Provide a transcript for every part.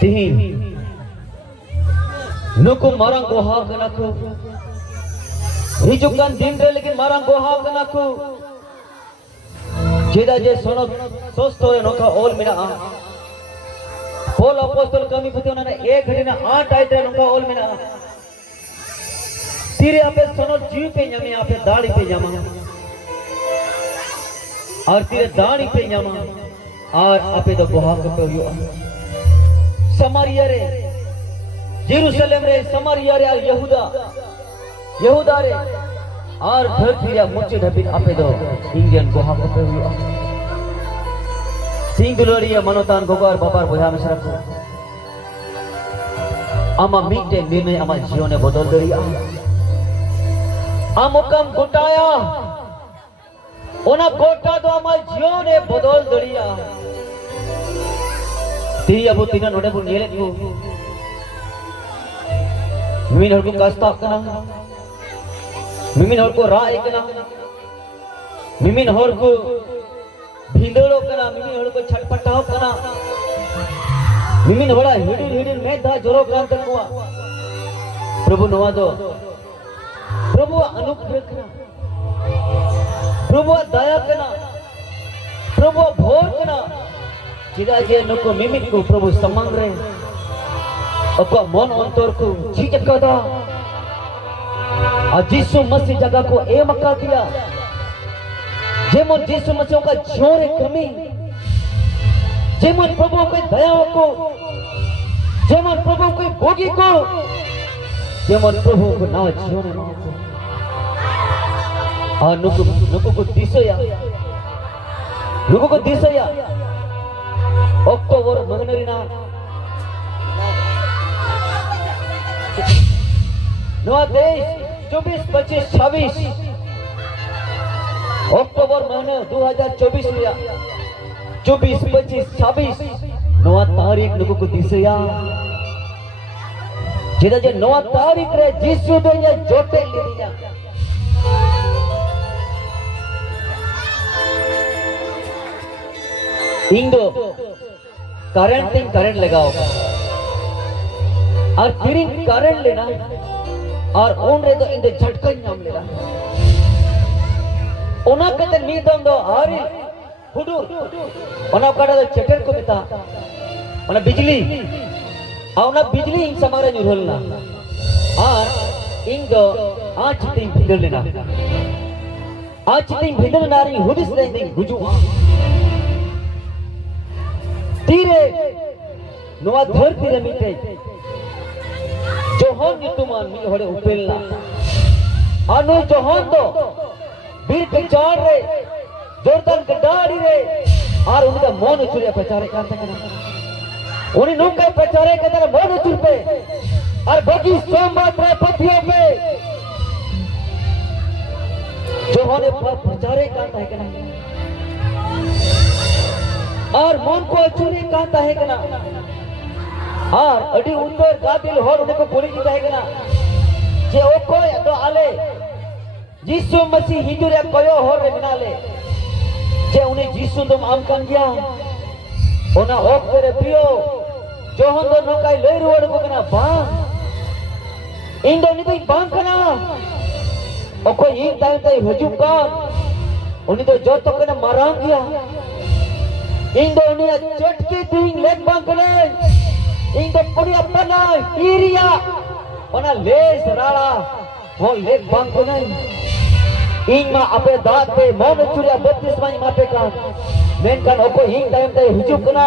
Tihin Nuku marang goha kanaku Hijukan dindre lagi marang goha kanaku Jeda je sonot sosto noka ol mina Paul apostol kami putih nana ek hari na 8 ayat noka ol mina Tire ape sonot जीव पे न्यामे ape दाढ़ी पे न्यामा और तेरे दाढ़ी पे न्यामा और आपे तो गोहा पे हुआ समारिया रे जेरूशलेम रे समारिया रे यहूदा रे और धरती रे मुच्चे ढबी आपे तो इंडियन गोहा पे हुआ तीन दुलोरिया मनोतान गोगार बाबार बोझा में रखो आमा मीटे निर्णय आमा जीवन ने बदल दरिया आमुकम गोटाया ओना गोटा तो आमा जीवन ने बदल दरिया ती अबो तीना नोडे बु नेले को मिमिन हर को कास्ता कना मिमिन हर को राय कना मिमिन हर को भिंदड़ो कना मिमिन हर को छटपटाव कना मिमिन बड़ा हिडिन में दा जोरो काम तकवा प्रभु नवा दो प्रभु अनुग्रह कना प्रभु दया कना प्रभु भोर कना चिदा जे नको मिमिन को प्रभु सम्मान रे अको मन अंतर को चीचकदा आ यीशु मसीह जगह को ए मक्का दिया जेमन यीशु मसीह का जोरे कमी जेमन प्रभु के दया को जेमन प्रभु के भोगी को जेमन प्रभु को ना जोरे आ नुको को दिसया अक्टोबर महीना नवा देश 24, 25, 26 अक्टोबर महीने 2024 लिया 24, 25, 26 नवा तारीख लोगों को दिसया जेदा जे नवा तारीख रे जीसु दे ये जोटे लिया इंदो करंट लगाओ और फिर करंट लेना और ओन रे तो इंदे झटका नाम लेना ओना कते नीदम दो आरी हुडुर ओना काटा दो चटर को बिता ओना बिजली ओना बिजली इन समारे जुरलना और इंदो आज तीन भिदल लेना आज तीन भिदल नारी हुदिस रे तीन गुजु तीरे नवा धरती रे मिटे जोहन नितुमान मी होड़े उपेलना अनु जोहन दो बीर के चार रे जोरदान के डारी रे और उनका मन उचुरिया प्रचारे करते करना उन्हीं नुका प्रचारे के तरह मन उचुर पे और बाकी सोमवार रे पतियों पे जोहन प्रचारे करता है करना और मन को चुरी कहता है कि ना और अड़ी उंदर गादिल होर उनको बोली जीता है कि ना जे ओ कोई तो आले यीशु मसीह हिजुरे कोयो होर रे मिनाले जे उन्हें यीशु तुम आम कान गया ओना ओक तेरे प्रियो जो हम दो नौकाई ले रुवड़ को कना बांग इन दो नितो बांग कना ओ कोई इन टाइम तई हुजूम का उन्हें तो जो तो कना मारांग गया इंडोनेशिया चटकी तीन लेग बांकने इंडो पुड़िया पना इरिया ओना लेस राड़ा वो लेग बांकने इंमा अपे दात पे मौन चुरिया 32 माई मापे का मेन कान ओको हिंग टाइम ते हुजुक ना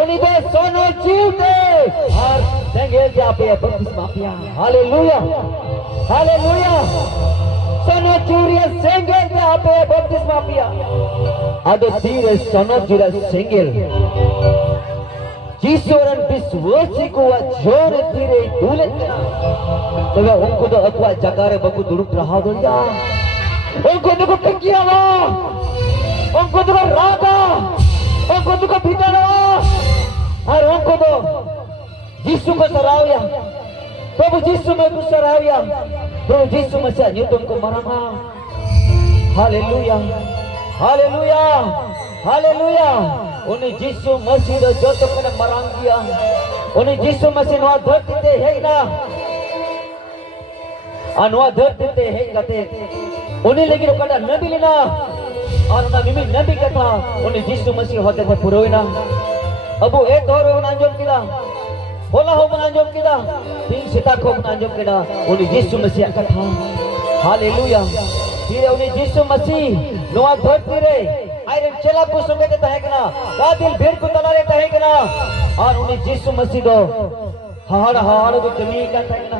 ओनी दे सोनो जीवते और संगेल जा पे 32 मापिया हालेलुया हालेलुया सोनो चुरिया संगेल जा पे 32 मापिया आदो तीरे सोनो जुरा सिंगल जीसोरन विश्वासी को जोर तीरे दूले तब उनको तो अक्वा जगारे बकु दुरुक रहा दोंजा उनको तो ककिया वा उनको तो रागा उनको तो भीतर और उनको तो यीशु को सराविया प्रभु यीशु में को सराविया प्रभु यीशु में से ये तुमको मराना हालेलुया हालेलुया हालेलुया उन्हें यीशु मसीह रो जो तो कने मरांग किया उन्हें यीशु मसीह नवा धरती ते हेना नवा धरती ते हे कते उन्हें लगी रो कटा नबी लेना और ना मिमी नबी कथा उन्हें यीशु मसीह होते थे पुरोइना अबु ए तोर नांजम किदा बोला हो नांजम किदा तीन सीता को नांजम किदा उन्हें यीशु मसीह कथा हालेलुया फिर उन्हें यीशु मसीह नवा धरती रे आयरन चला को संगे ते तहेकना गादिल भीड़ को तलारे तहेकना और उन्हें यीशु मसीह दो हाड़ हाड़ को जमी का तहेकना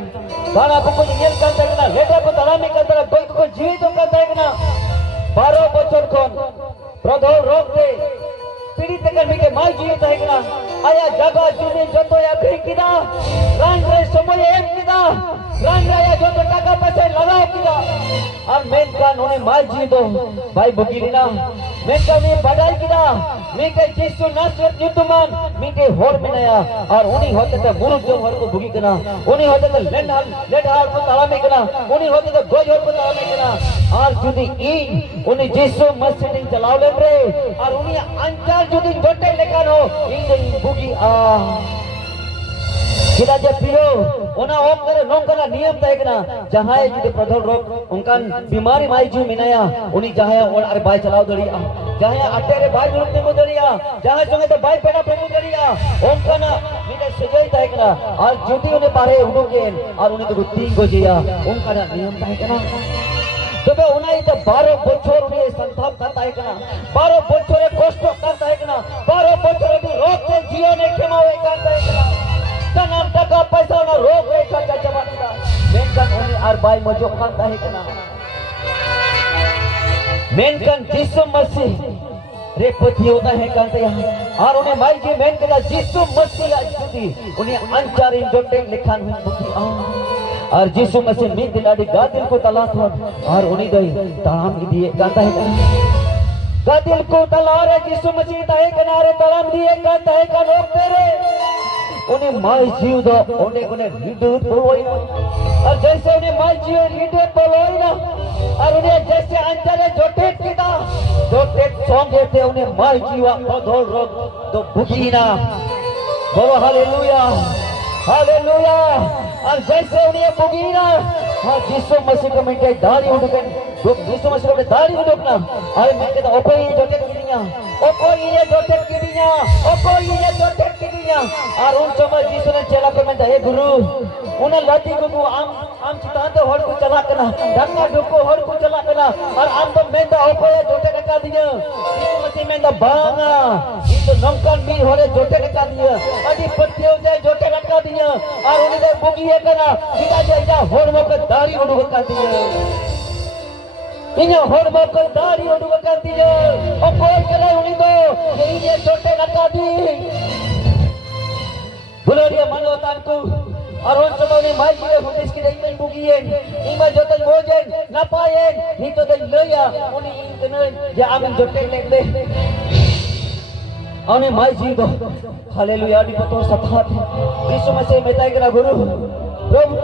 बाला को नियल का तहेकना लेटा को तलामी का तरह कोई को जीवित का तहेकना 12 बछर कोन प्रधो रोग दे पीड़ित कर्मी के माय जीवित तहेकना आया जगह जुने जतो या फिर किदा रंग रे समय एम किदा रंग आया जो तो टाका पैसे लगाओ किदा और मेन का नोने माय जी दो भाई बगिरिना मैं कभी बड़ाई किदा मैं के यीशु नासरत युतमान मैं के होर में नया और उन्हीं होते थे मुरुद जो हर को भुगी कना उन्हीं होते थे लेट हाल को ताला में कना उन्हीं होते थे गोज हर को ताला में कना और जुदी ई उन्हीं यीशु मसीह ने चलाओ ले रे और उन्हीं अंचार जुदी जोटे लेकर हो इन भुगी किदा जे पियो ओना ओम करे नोम करा नियम तय कना जहां जुदी प्रधर रोग उनका बीमारी माई जू मिनाया उन्हीं जहां और अरे भाई चलाओ दड़िया जहां अटेरे भाई रूप में मुदड़िया जहां संगे तो भाई पेड़ा पे मुदड़िया ओम कना मिने सजई तय कना और जुदी उन्हें बारे उडोगे और उन्हें तो 3 को जिया उनका नियम तय कना तबे उनाई तो 12 बछर उन्हें संताप करता है कना 12 बछर कष्ट करता है कना 12 बछर रोग के जियो ने खेमावे करता है कना तनाम टका पैसा ना रोग रे खर्चा चबाता मेनकन उन्हें और बाई मजो करता है कना मेनकन यीशु मसीह रे पति होता है कहते हैं और उन्हें माई जी मेन कदा यीशु मसीह जुदी उन्हें अंचारी जोटे लिखान में बुकी और यीशु मसीह में दिलाड़ी गादिल को तलाक हो और उन्हीं दई ताम दिए कहता है गादिल को तलाक रे यीशु मसीह ताए किनारे ताम दिए कहता है का लोग तेरे उन्हें माई जीव दो उन्हें विद्युत बोलोई और जैसे उन्हें माई जीव रीडे बोलोई ना और उन्हें जैसे अंतरे जोटे किदा जोटे सोंगे थे उन्हें माई जीवा धोल रोग तो भुगी ना बोलो हालेलुया हालेलुया और जैसे उन्हें भुगी ना हाँ यीशु मसीह को मिटे दाढ़ी उड़कन यीशु मसीह को दाढ़ी उड़कना अरे मैं कहता ओ कोई जोटे किदिया ओ कोई ये जोटे किदिया ओ कोई ये जोटे किदिया और उन समय यीशु ने चला को मैं हे गुरु उन्हें लाठी को आम चितांत होड़ को चला करना धक्का ढुको होड़ को चला करना और आम तो मैं तो हो या जोटे टका दिया यीशु मसीह में तो बांगा ये तो नमकन भी होड़े जोटे टका दिया अड़ी पत्तियों दे जोटे टका दिया और उन्हें बुगी है करना सीधा जाइजा होड़ मौके दाढ़ी उड़ का दिया इन्हें होड़ मौके दाढ़ी उड़ का दिया और कोई करे उन्हें तो ये जोटे टका दी बुलारिया मनोतान को और उन समय ने माई जी को इसकी रेमन बुगिए इमा जोतन मोजे न पाए नी तो दे लया उनी इनकने या आमन जोटे ले औने माई जी दो हालेलुया दी तो सफात यीशु मसीह मेताय करा गुरु प्रभु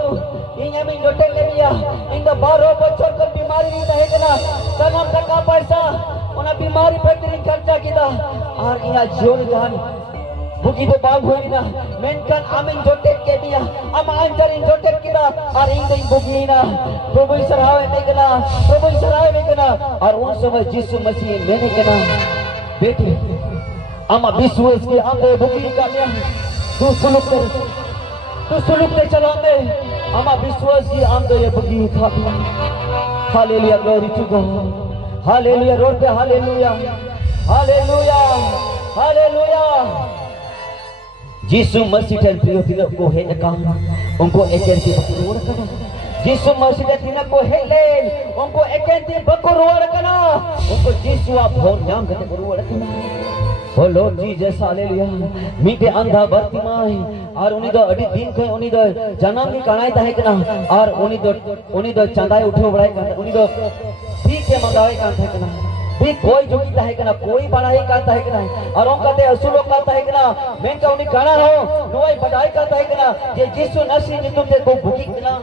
इन्हें में जोटे ले लिया इन 12 बच्चों को बीमारी नहीं है कना तनाम टका पैसा उना बीमारी पे खर्चा किदा और इया जीवन जान बुकी तो बाग हुई ना मेनकन आमिन जोटे के दिया अम अंजरिन जोटे किदा और इंग बुकी ना प्रभु सरावे में कना प्रभु सरावे में कना और उन समय यीशु मसीह मैंने कना बेटे अमा विश्वास के आंधे बुकी का मैं तू सुलूक ते चला में अमा विश्वास की आंधे ये बुकी था hallelujah glory to God hallelujah road पे hallelujah hallelujah hallelujah Yeshu Masih प्रिय तिलक को है काम उनको एकेंती बकरोड़ करना यीशु मसीह तिलक को है ले उनको एकेंती बकरोड़ करना उनको यीशु आप भोर नाम करते बकरोड़ करना ओ लॉर्ड जीसस हालेलुया मीटे अंधा वर्तमान और उन्हीं दो अड़ी दिन के उन्हीं दो जन्म की कणाई है करना और उन्हीं दो चंदाई उठो बड़ाई करना उन्हीं दो ठीक है मंगावे काम है करना भी कोई जोगीता है कना कोई बड़ाई करता है कना और उन कहते असुलो करता है कना मैं का उन्हें गाना हो नोई बड़ाई करता है कना ये यीशु मसीह ने तुमसे को भूखी कना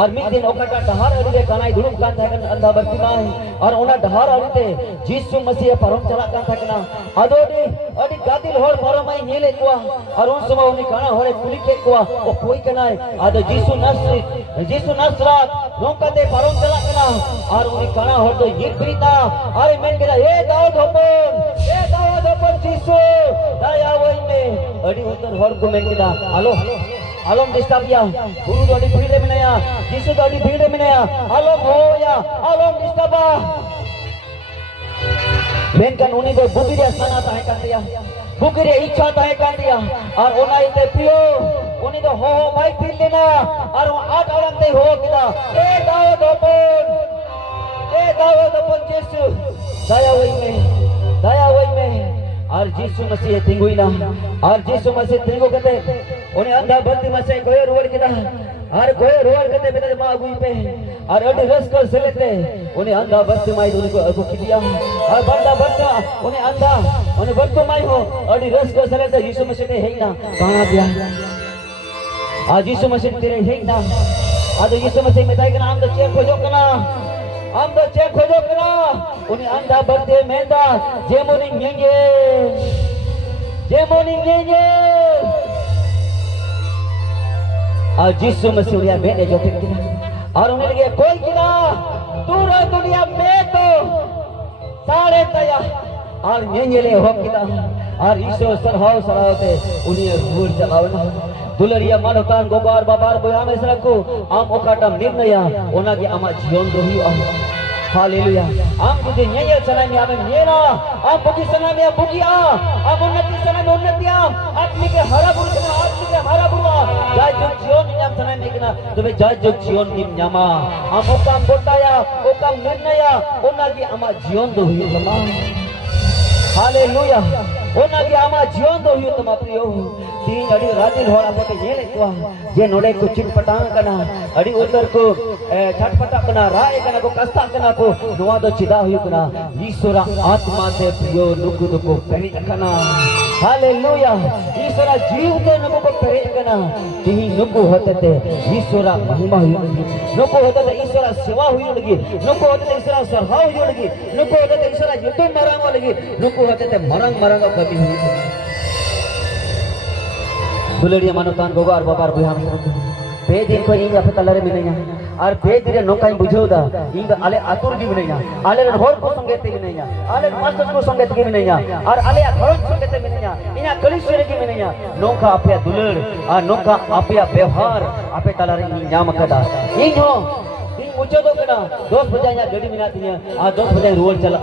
और मिद दिन ओकाटा डहार अड़ी रे कानाई दुड़ुब कान थाकन अंधा बर्तिमाय और ओना डहार अड़ीते जीसु मसीह परम चला कान थाकना अदोडी अड़ी गादिल होड़ परमाई नेले कोआ और उन समय उनी काना होड़े कुली के कोआ ओ कोई कनाय आदो जीसु नसरात नोकाते परम चला कना और उनी काना होड़ तो ये प्रीता अरे मैं केदा ए दाऊद होपन जीसु दया वई में अड़ी उतर होड़ को मैं केदा हेलो आलम डिस्टर्ब या गुरु तो अड़ी भीड़ में नया जीसु तो अड़ी भीड़ में नया आलम हो या आलम डिस्टर्ब मेन kan uni do bukire sana tahe kan dia bukire ichha tahe kan dia और ओना इते पियो uni do हो भाई पी लेना और 8 आलम ते हो किदा ए दाऊद अपन जीसु दया वही में और जीसु मसीह तिंगुई ना और जीसु मसीह तिंगु कहते उन्हें अंधा बत्ती मसे कोई रोड किदा और कोई रोड कहते बेटा मागुई पे और अड़ी रस कर सलेते उन्हें अंधा बत्ती माई उनको अगु किया और बंदा बच्चा उन्हें बत्तो माई हो अड़ी रस कर सलेते जीसु मसीह ते है ना कहां गया आज जीसु मसीह तेरे है ना आज जीसु मसीह में ताई का नाम तो चेक खोजो कना हम तो चेक खोजो कना उन्हें अंधा बत्ती मेंदा जेमोनी nyenye और जीसु मसीह उन्हें बेटे जो किना और उन्हें लगे कोई किना पूरा दुनिया में तो सारे तया और nyenye हो किना और ईशो सरहाव सरावते उन्हें रूल चलावना दुलरिया मानवतान गोबार बाबार बोया में सरको आम ओकाटा निर्णय ओना के आमा जीवन रहियो हालेलुया आम तुझे न्याय समय में आवे मेरा आम बुकी समय में बुकिया आम उन्नति समय में उन्नतिया आत्मिक के हरा बुरु समय आत्मिक के हरा बुरुआ जाय जो जीवन नियम समय में किना तुम्हें जाय जो जीवन नियम न्यामा आम ओकाम बोटाया ओकाम निर्णय ओना के आमा जीवन रहियो तमा हालेलुया ओना के आमा जीवन रहियो तमा प्रियो तीन अड़ी रातिल होड़ा पे ये लेतवा जे नोडे को चिटपटांग कना अड़ी उतर को छटपटा कना राय कना को कस्ता कना को नोवा दो चिदा हुई कना ईश्वर आत्मा से प्रियो नुकु नुकु पेरी कना हालेलुया ईश्वर जीव ते नुकु को पेरी कना तिही नुकु होते ते ईश्वर महिमा हुई नुकु होते ते ईश्वर सेवा हुई लगी नुकु होते ते ईश्वर सरहाव हुई लगी नुकु होते ते ईश्वर युद्ध मरांग लगी नुकु होते ते मरंग कभी हुई दुलरिया मानवतान गोगार बाबार बुहाम पे दिन को इंग अपे तलरे मिनैया और पे दिरे नोकाई बुझोदा इंग आले आतुर गी मिनैया आले होर को संगेते मिनैया आले मास्टर को संगेत गी मिनैया और आले घरों संगेते मिनैया इना कलिश्वर गी मिनैया नोका अपे दुलर आ नोका अपे व्यवहार अपे तलरे न्याम कदा इंग हो इंग मुचो दो कना दोस्त बजाया गडी मिनातिया आ दोस्त बजाय रोड चला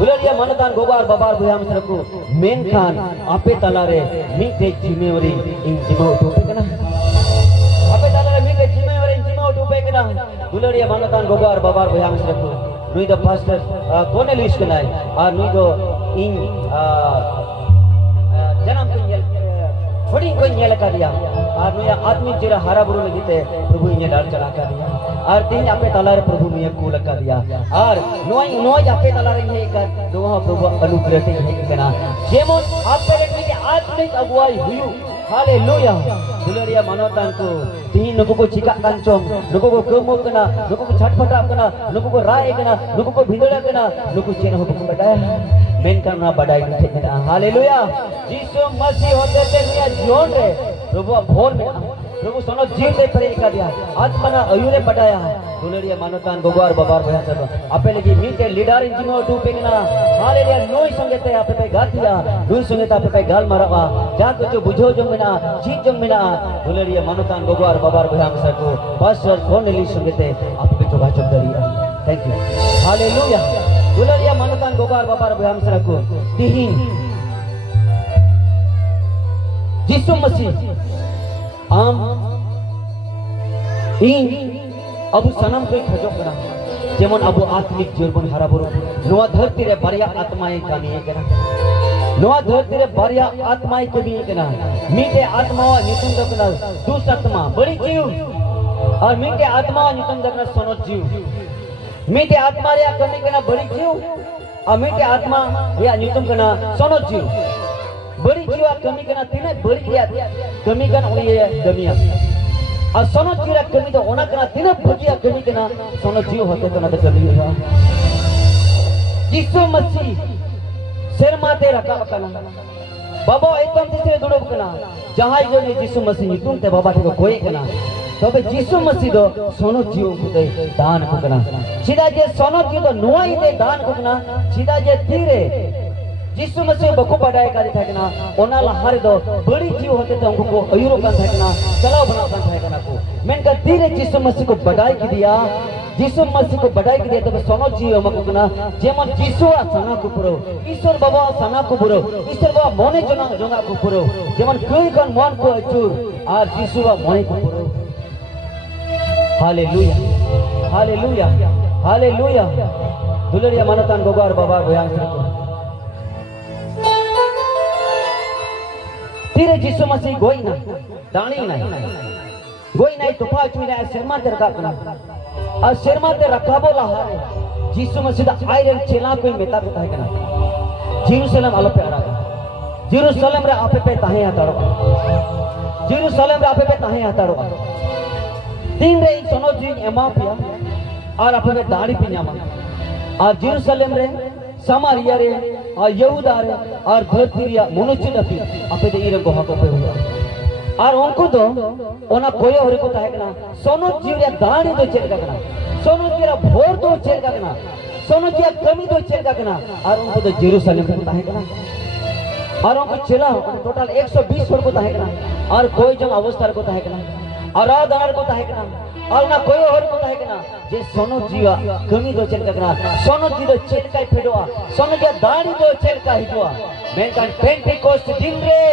दुलरिया मानवतान गोबार बाबार बुहाम सरको मेन खान अपे तलरे मीते जिम्मेवारी इन जिम्मेवारी उठे कना अपे तलरे मीते जिम्मेवारी इन जिम्मेवारी उठे कना दुलरिया मानवतान गोबार बाबार बुहाम सरको नुई द पास्टर कोने लिस्ट कनाय और नुई दो इन जन्म को बड़ी कोई नेल का दिया और नुई आत्मिक जिरा हरा बुरु लगीते प्रभु इने डाल चला का दिया और तीन आपे तलारे प्रभु ने कूल का दिया और नोई आपे तलारे ये कर दोहा प्रभु अनुग्रह से है कना जेमन आपे रे के आत्मिक अगुवाई हुई हालेलुया दुलरिया मानवतान को तीन नुकु को चिका कांचों नुकु को कमो कना नुकु को छटपटा कना नुकु को राय कना नुकु को भिदड़ा कना नुकु चेन हो को बताया मेन करना बड़ाई नहीं है हालेलुया यीशु मसीह होते थे मिया जीवन रे प्रभु भोर में प्रभु सोनो जीव दे परे का दिया आत्मा ना अयुरे पटाया दुलरिया मानवतान गोगार बाबार भया सब आपे लगी मीटे लीडर इन जिनो टू पेगना हालेलुया नोई संगेते आपे पे गातिया नोई संगेते आपे पे गाल मारवा जा को जो बुझो जमना जीत जमना दुलरिया मानवतान गोगार बाबार भया सको पास्टर कोनेली संगेते आपे जो बाचो करिया थैंक यू हालेलुया दुलरिया मानवतान गोगार बाबार भया सको तिही यीशु मसीह आम इन अबु सनम कोई खजो करा जेमन अबु आत्मिक जीवन हरा बुरु नोआ धरती रे बारिया आत्माएं कानी करा नोआ धरती रे बारिया आत्माएं कभी कना मीटे आत्मा नितुम दकना दुष्ट आत्मा बड़ी जीव और मीटे आत्मा नितुम दकना सोनो जीव मीटे आत्मा रे कमी कना बड़ी जीव और मीटे आत्मा या नितुम कना सोनो जीव बड़ी जीवा कमी कना तीने बड़ी या कमी कन उड़ी दमिया और सोनो जीरा कमी तो ओना कना तीन भगिया कमी कना सोनो जीव होते तो ना तो कमी होगा यीशु मसीह शर्माते रखा कना बाबा एकदम से दुड़ब कना जहां जो ने यीशु मसीह तुम ते बाबा को कोई कना तबे यीशु मसीह दो सोनो जीव को दान को कना सीधा जे सोनो जीव तो नुआई दे दान को कना सीधा जे तीरे यीशु मसीह बको बड़ाई का था कना ओना लहार दो बड़ी जीव होते थे उनको को अयुरो का था कना चलाओ बना का था कना को मैं का तीरे यीशु मसीह को बड़ाई की दिया यीशु मसीह को बड़ाई की दिया तबे सोनो जीव हमको कना जेमन यीशु सना को पुरो ईश्वर बाबा सना को पुरो ईश्वर बाबा मोने जना जना को पुरो जेमन कोई कन मन को अचूर और यीशु बाबा मोने को पुरो हालेलुया हालेलुया हालेलुया दुलरिया मनतान गोगार बाबा बयान करते तीरे यीशु मसीह गोई ना दानी नहीं तुफा चुना शर्मा ते रखा कना और शर्मा ते रखा बोला हारे यीशु मसीह दा आयरन चेला कोई मेता पे ताहे कना जेरूशलेम आलो पे आरा जेरूशलेम रे आपे पे ताहे आतारो जेरूशलेम रे आपे पे ताहे आतारो तीन रे सोनो जी एमा पिया और आपे पे दाढ़ी पिन्यामा और जेरूशलेम रे समारिया रे और यहूदा रे और धरतीरिया मनुष्य दपी आपे दे इरन को हको पे हुआ और उनको तो ओना कोई और को ताहे कना सोनो जीवया दाणी तो चेल कना सोनो जीरा भोर तो चेल कना सोनो जीया कमी तो चेल कना और उनको तो जेरूशलेम को ताहे कना और उनको चला टोटल 120 वर्ग को ताहे कना और कोई जन अवस्था को ताहे कना आराधना को ताहे कना और ना कोई और को ताहे कना जे सोनो जीवा कमी दो चेल कना सोनो जी दो चेल का फेडवा सोनो जी दाणी दो चेल का हिजवा मैं कान पेंटिकोस्ट दिन रे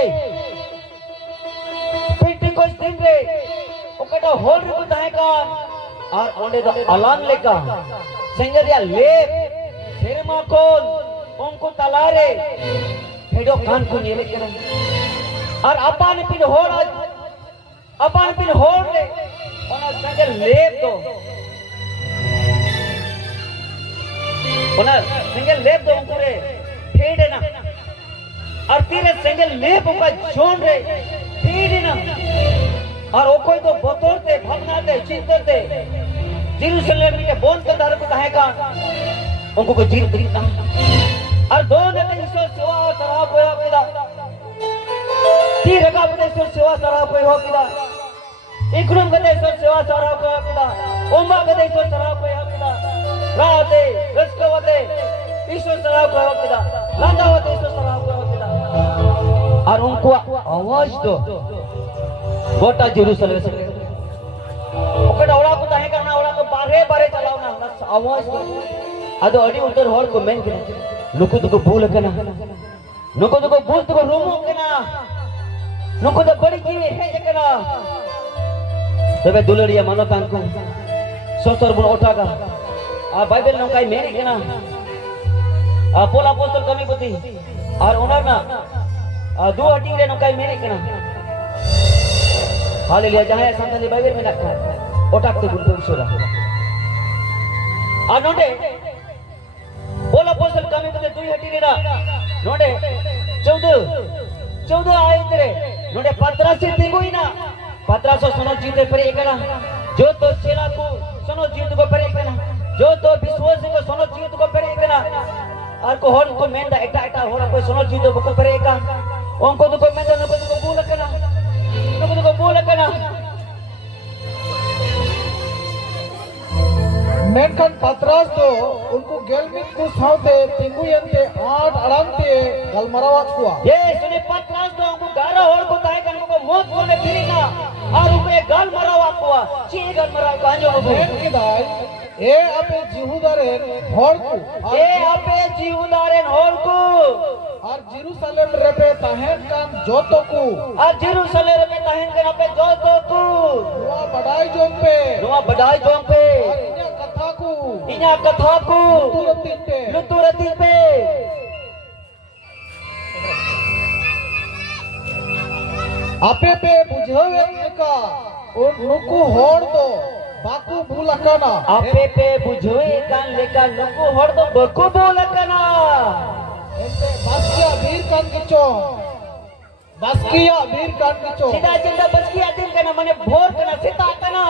ओकटा होल रे को ताहे का और ओंडे दो अलान लेका सेंगरिया लेप शर्मा कोन उनको तलारे फेडो कान को नेले करा और अपान पिन होल रे ओना संगल लेप तो ओना संगल लेप तो उनको रे फेडे ना और तीरे संगल लेप का जोन रे फेडे ना और वो कोई तो बतौरते भागनाते चिंतते जेरूशलेम में बोन कर दार को ताहे का उनको को जीर करीता और दो ने ईश्वर सेवा और शराब होया किदा तीर का ईश्वर सेवा शराब होया किदा इकरम का ईश्वर सेवा शराब होया किदा ओमा का ईश्वर शराब होया किदा राते रसकवते ईश्वर शराब होया किदा लांदावते ईश्वर शराब होया किदा और उनको आवाज दो गोटा जेरूशलेम से ओकड़ा ओड़ा को ताहे करना ओड़ा को बारे बारे चलावना आवाज अदो अडी उधर होर को मेन के नुको तो भूल कना नुको तो भूल तो रोमो कना नुको तो बड़ी की है कना तबे दुलरिया मानो तान को सोसर बुन उठागा आ बाइबल नकाई मेन कना आ पोला पोस्टल कमी पति और ओना ना दो अटी रे नकाई मेन कना हालेलुया जहां संतान बाइबल में रखा है ओटाकते बुलते उसरा आ नोडे बोला पोस्टल कमी पते दुई हटी रे ना नोडे 14 आए तेरे नोडे 15 से दिगोई ना 1500 सोनो जीते पर एकना जो तो चेला को सोनो जीत को पर एकना जो तो विश्वास को सोनो जीत को पर एकना और को होन को मेंदा एटा एटा होना कोई सोनो जीत को पर एका उनको तो कोई मेंदा नको तो बोल कना नको तो बोल कना मेनकन पत्रास तो उनको गेलमित को साउते तिंगुयंते 8 अड़ंते गलमरावात हुआ ये सुने पत्रास तो उनको गारा होड़ को ताहे कन को मौत कोने फिरीना और ऊपर गलमरावात हुआ ची गलमरा कांजो को मेन के दाई ए अपे जीहुदारे होड़ को और जेरूशलेम रेपे ताहेन कान जोतो को और जेरूशलेम में ताहेन कान पे जोतो को नुआ बड़ाई जों पे और इन्या कथा को लुतुरती पे आपे पे बुझावे का और नुकु होड़ दो बाकू बुलकना आपे पे बुझोए कान लेका नुकु होड़ दो बाकू बुलकना एते बास्या वीर कान किचो बास्किया वीर कान किचो सीधा जिंदा बसकिया दिन कना मने भोर कना सेता कना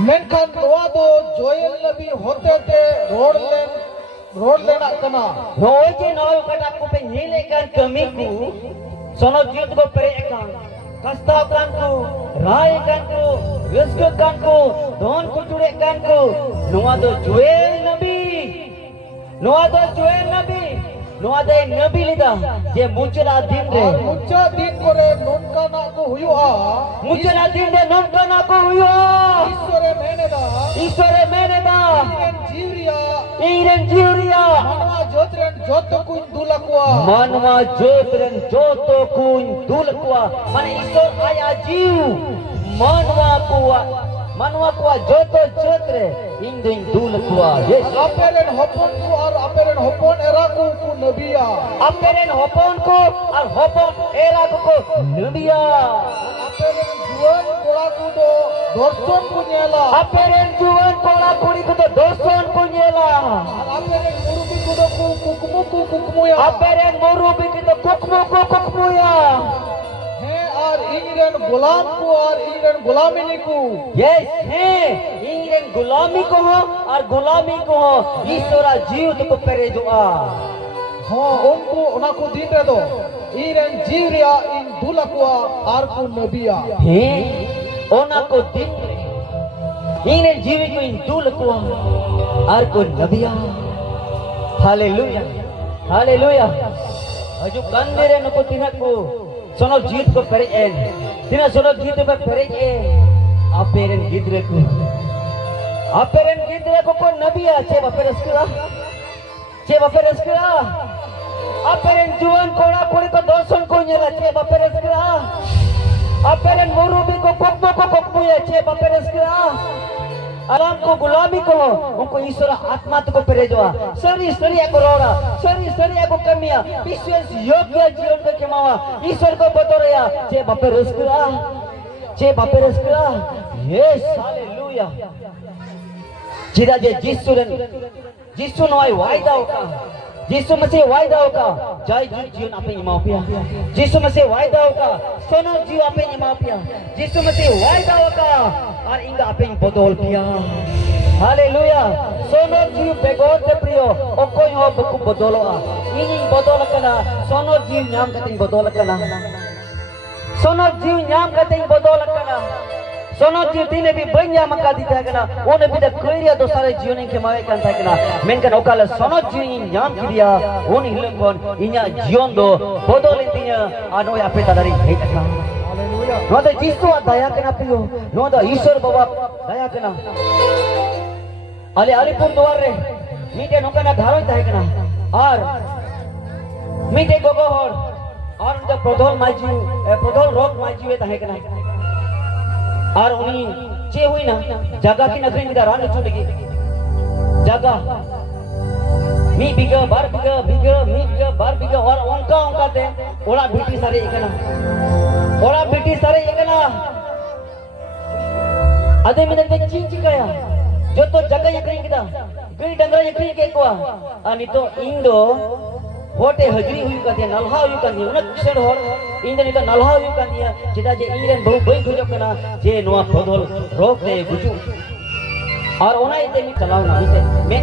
मेनखान नोआ दो जोएल नबी होते ते रोड लेना कना रोज जे नौ कटा को पे हिले कर कमी को सोनो जीत को परे का कस्ता कान को राय कान को रिस्क कान को दोन को जुड़े कान को नोआ दो जोएल नबी नोआ दे नबी लिदा जे मुचरा दिन रे मुचा दिन करे नोनका ना को हुआ मुचरा दिन रे नोनका ना को हुआ ईश्वरे मेने दा ईरन जीवरिया मानवा जोतरन जोतो कुन दुलकुआ माने ईश्वर आया जीव मानवा कुआ जोतो जोतरे इंदिन दुलकुआ ये अपेरेन होपन को और अपेरेन होपन एरा को नबिया अपेरेन होपन को और होपन एरा को नबिया अपेरेन जुआन कोड़ा को दो दर्शन को नेला अपेरेन जुआन कोड़ा कुड़ी को तो दर्शन को नेला अपेरेन मुरुबी को दो कुकमुया अपेरेन मुरुबी को तो कुकमुया है और इंग्रन गुलाम को और इंग्रन गुलामी को यस है इंग्रन गुलामी को हो और गुलामी को हो ईश्वरा जीव तो पेरे जो आ हाँ उनको उना को दिन रे दो इंग्रन जीव रिया इन दुला को और को नबिया है उना को दिन इंग्रन जीव को इन दुला को और को नबिया हालेलुया हालेलुया अजु कान मेरे नको तिना को सोनो जीत को पेरे एन तिना सोनो जीत पे पेरे ए अपेरन गिद्रे को नबिया चे बपेरस्करा अपेरन जुआन कोड़ा कोड़ी को दर्शन को नेला चे बपेरस्करा अपेरन मुरुबी को कोकमो या चे बपेरस्करा आराम को गुलामी को उनको ईश्वर आत्मा को पेरे जोआ सरी को रोड़ा सरी को कमिया विशेष योग्य जीवन को केमावा ईश्वर को बतोरया चे बपेरस्करा यस हालेलुया जिदा जे जिसु नोय वायदा होका जिसु मसीह वायदा होका जय जीवन आपे इमापिया जिसु मसीह वायदा होका सोनो जीव आपे इमापिया जिसु मसीह वायदा होका और इंगा आपे बदल किया हालेलुया सोनो जीव बेगोत के प्रियो ओकोय हो बकु बदलोआ इनी बदल कना सोनो जीव नाम कते बदल कना सोनो जीव नाम कते बदल कना सोनो जीव दिने भी बन्या मका दिता कना ओने भी कइरिया दोसारे जीवन के मावे कान था कना मेनकन ओकाले सोनो जीव नाम किया ओन हिलंगन इन्या जीवन दो बदल इंतिया आनो आपे तादारी हेतका हालेलुया नोदे जिसु दया कना पियो नोदा ईश्वर बाबा दया कना अले अलिपुर द्वार रे मीटे नोकना धारण था कना और मीटे गोगोहर और उनका प्रधोल रोग माजी था कना और उन्हीं चे हुई ना जगह की नगरी निदा रान चुटगी जगह मी बिगा बार बिगा और उनका ते ओला बिटी सारे एकना अदे मिने ते चिंचिकाया जो तो जगह यकरी किदा गई डंगरा यकरी के कोआ अनि तो इंदो होटे हजरी हुई कते नलहा हुई कनी उन सेड होर इंदे निता नलहा हुई कनी जेदा जे इरेन बहु बई खुजो कना जे नोआ प्रधोल रोग दे गुजु और ओना इते मी चलावना इते मेन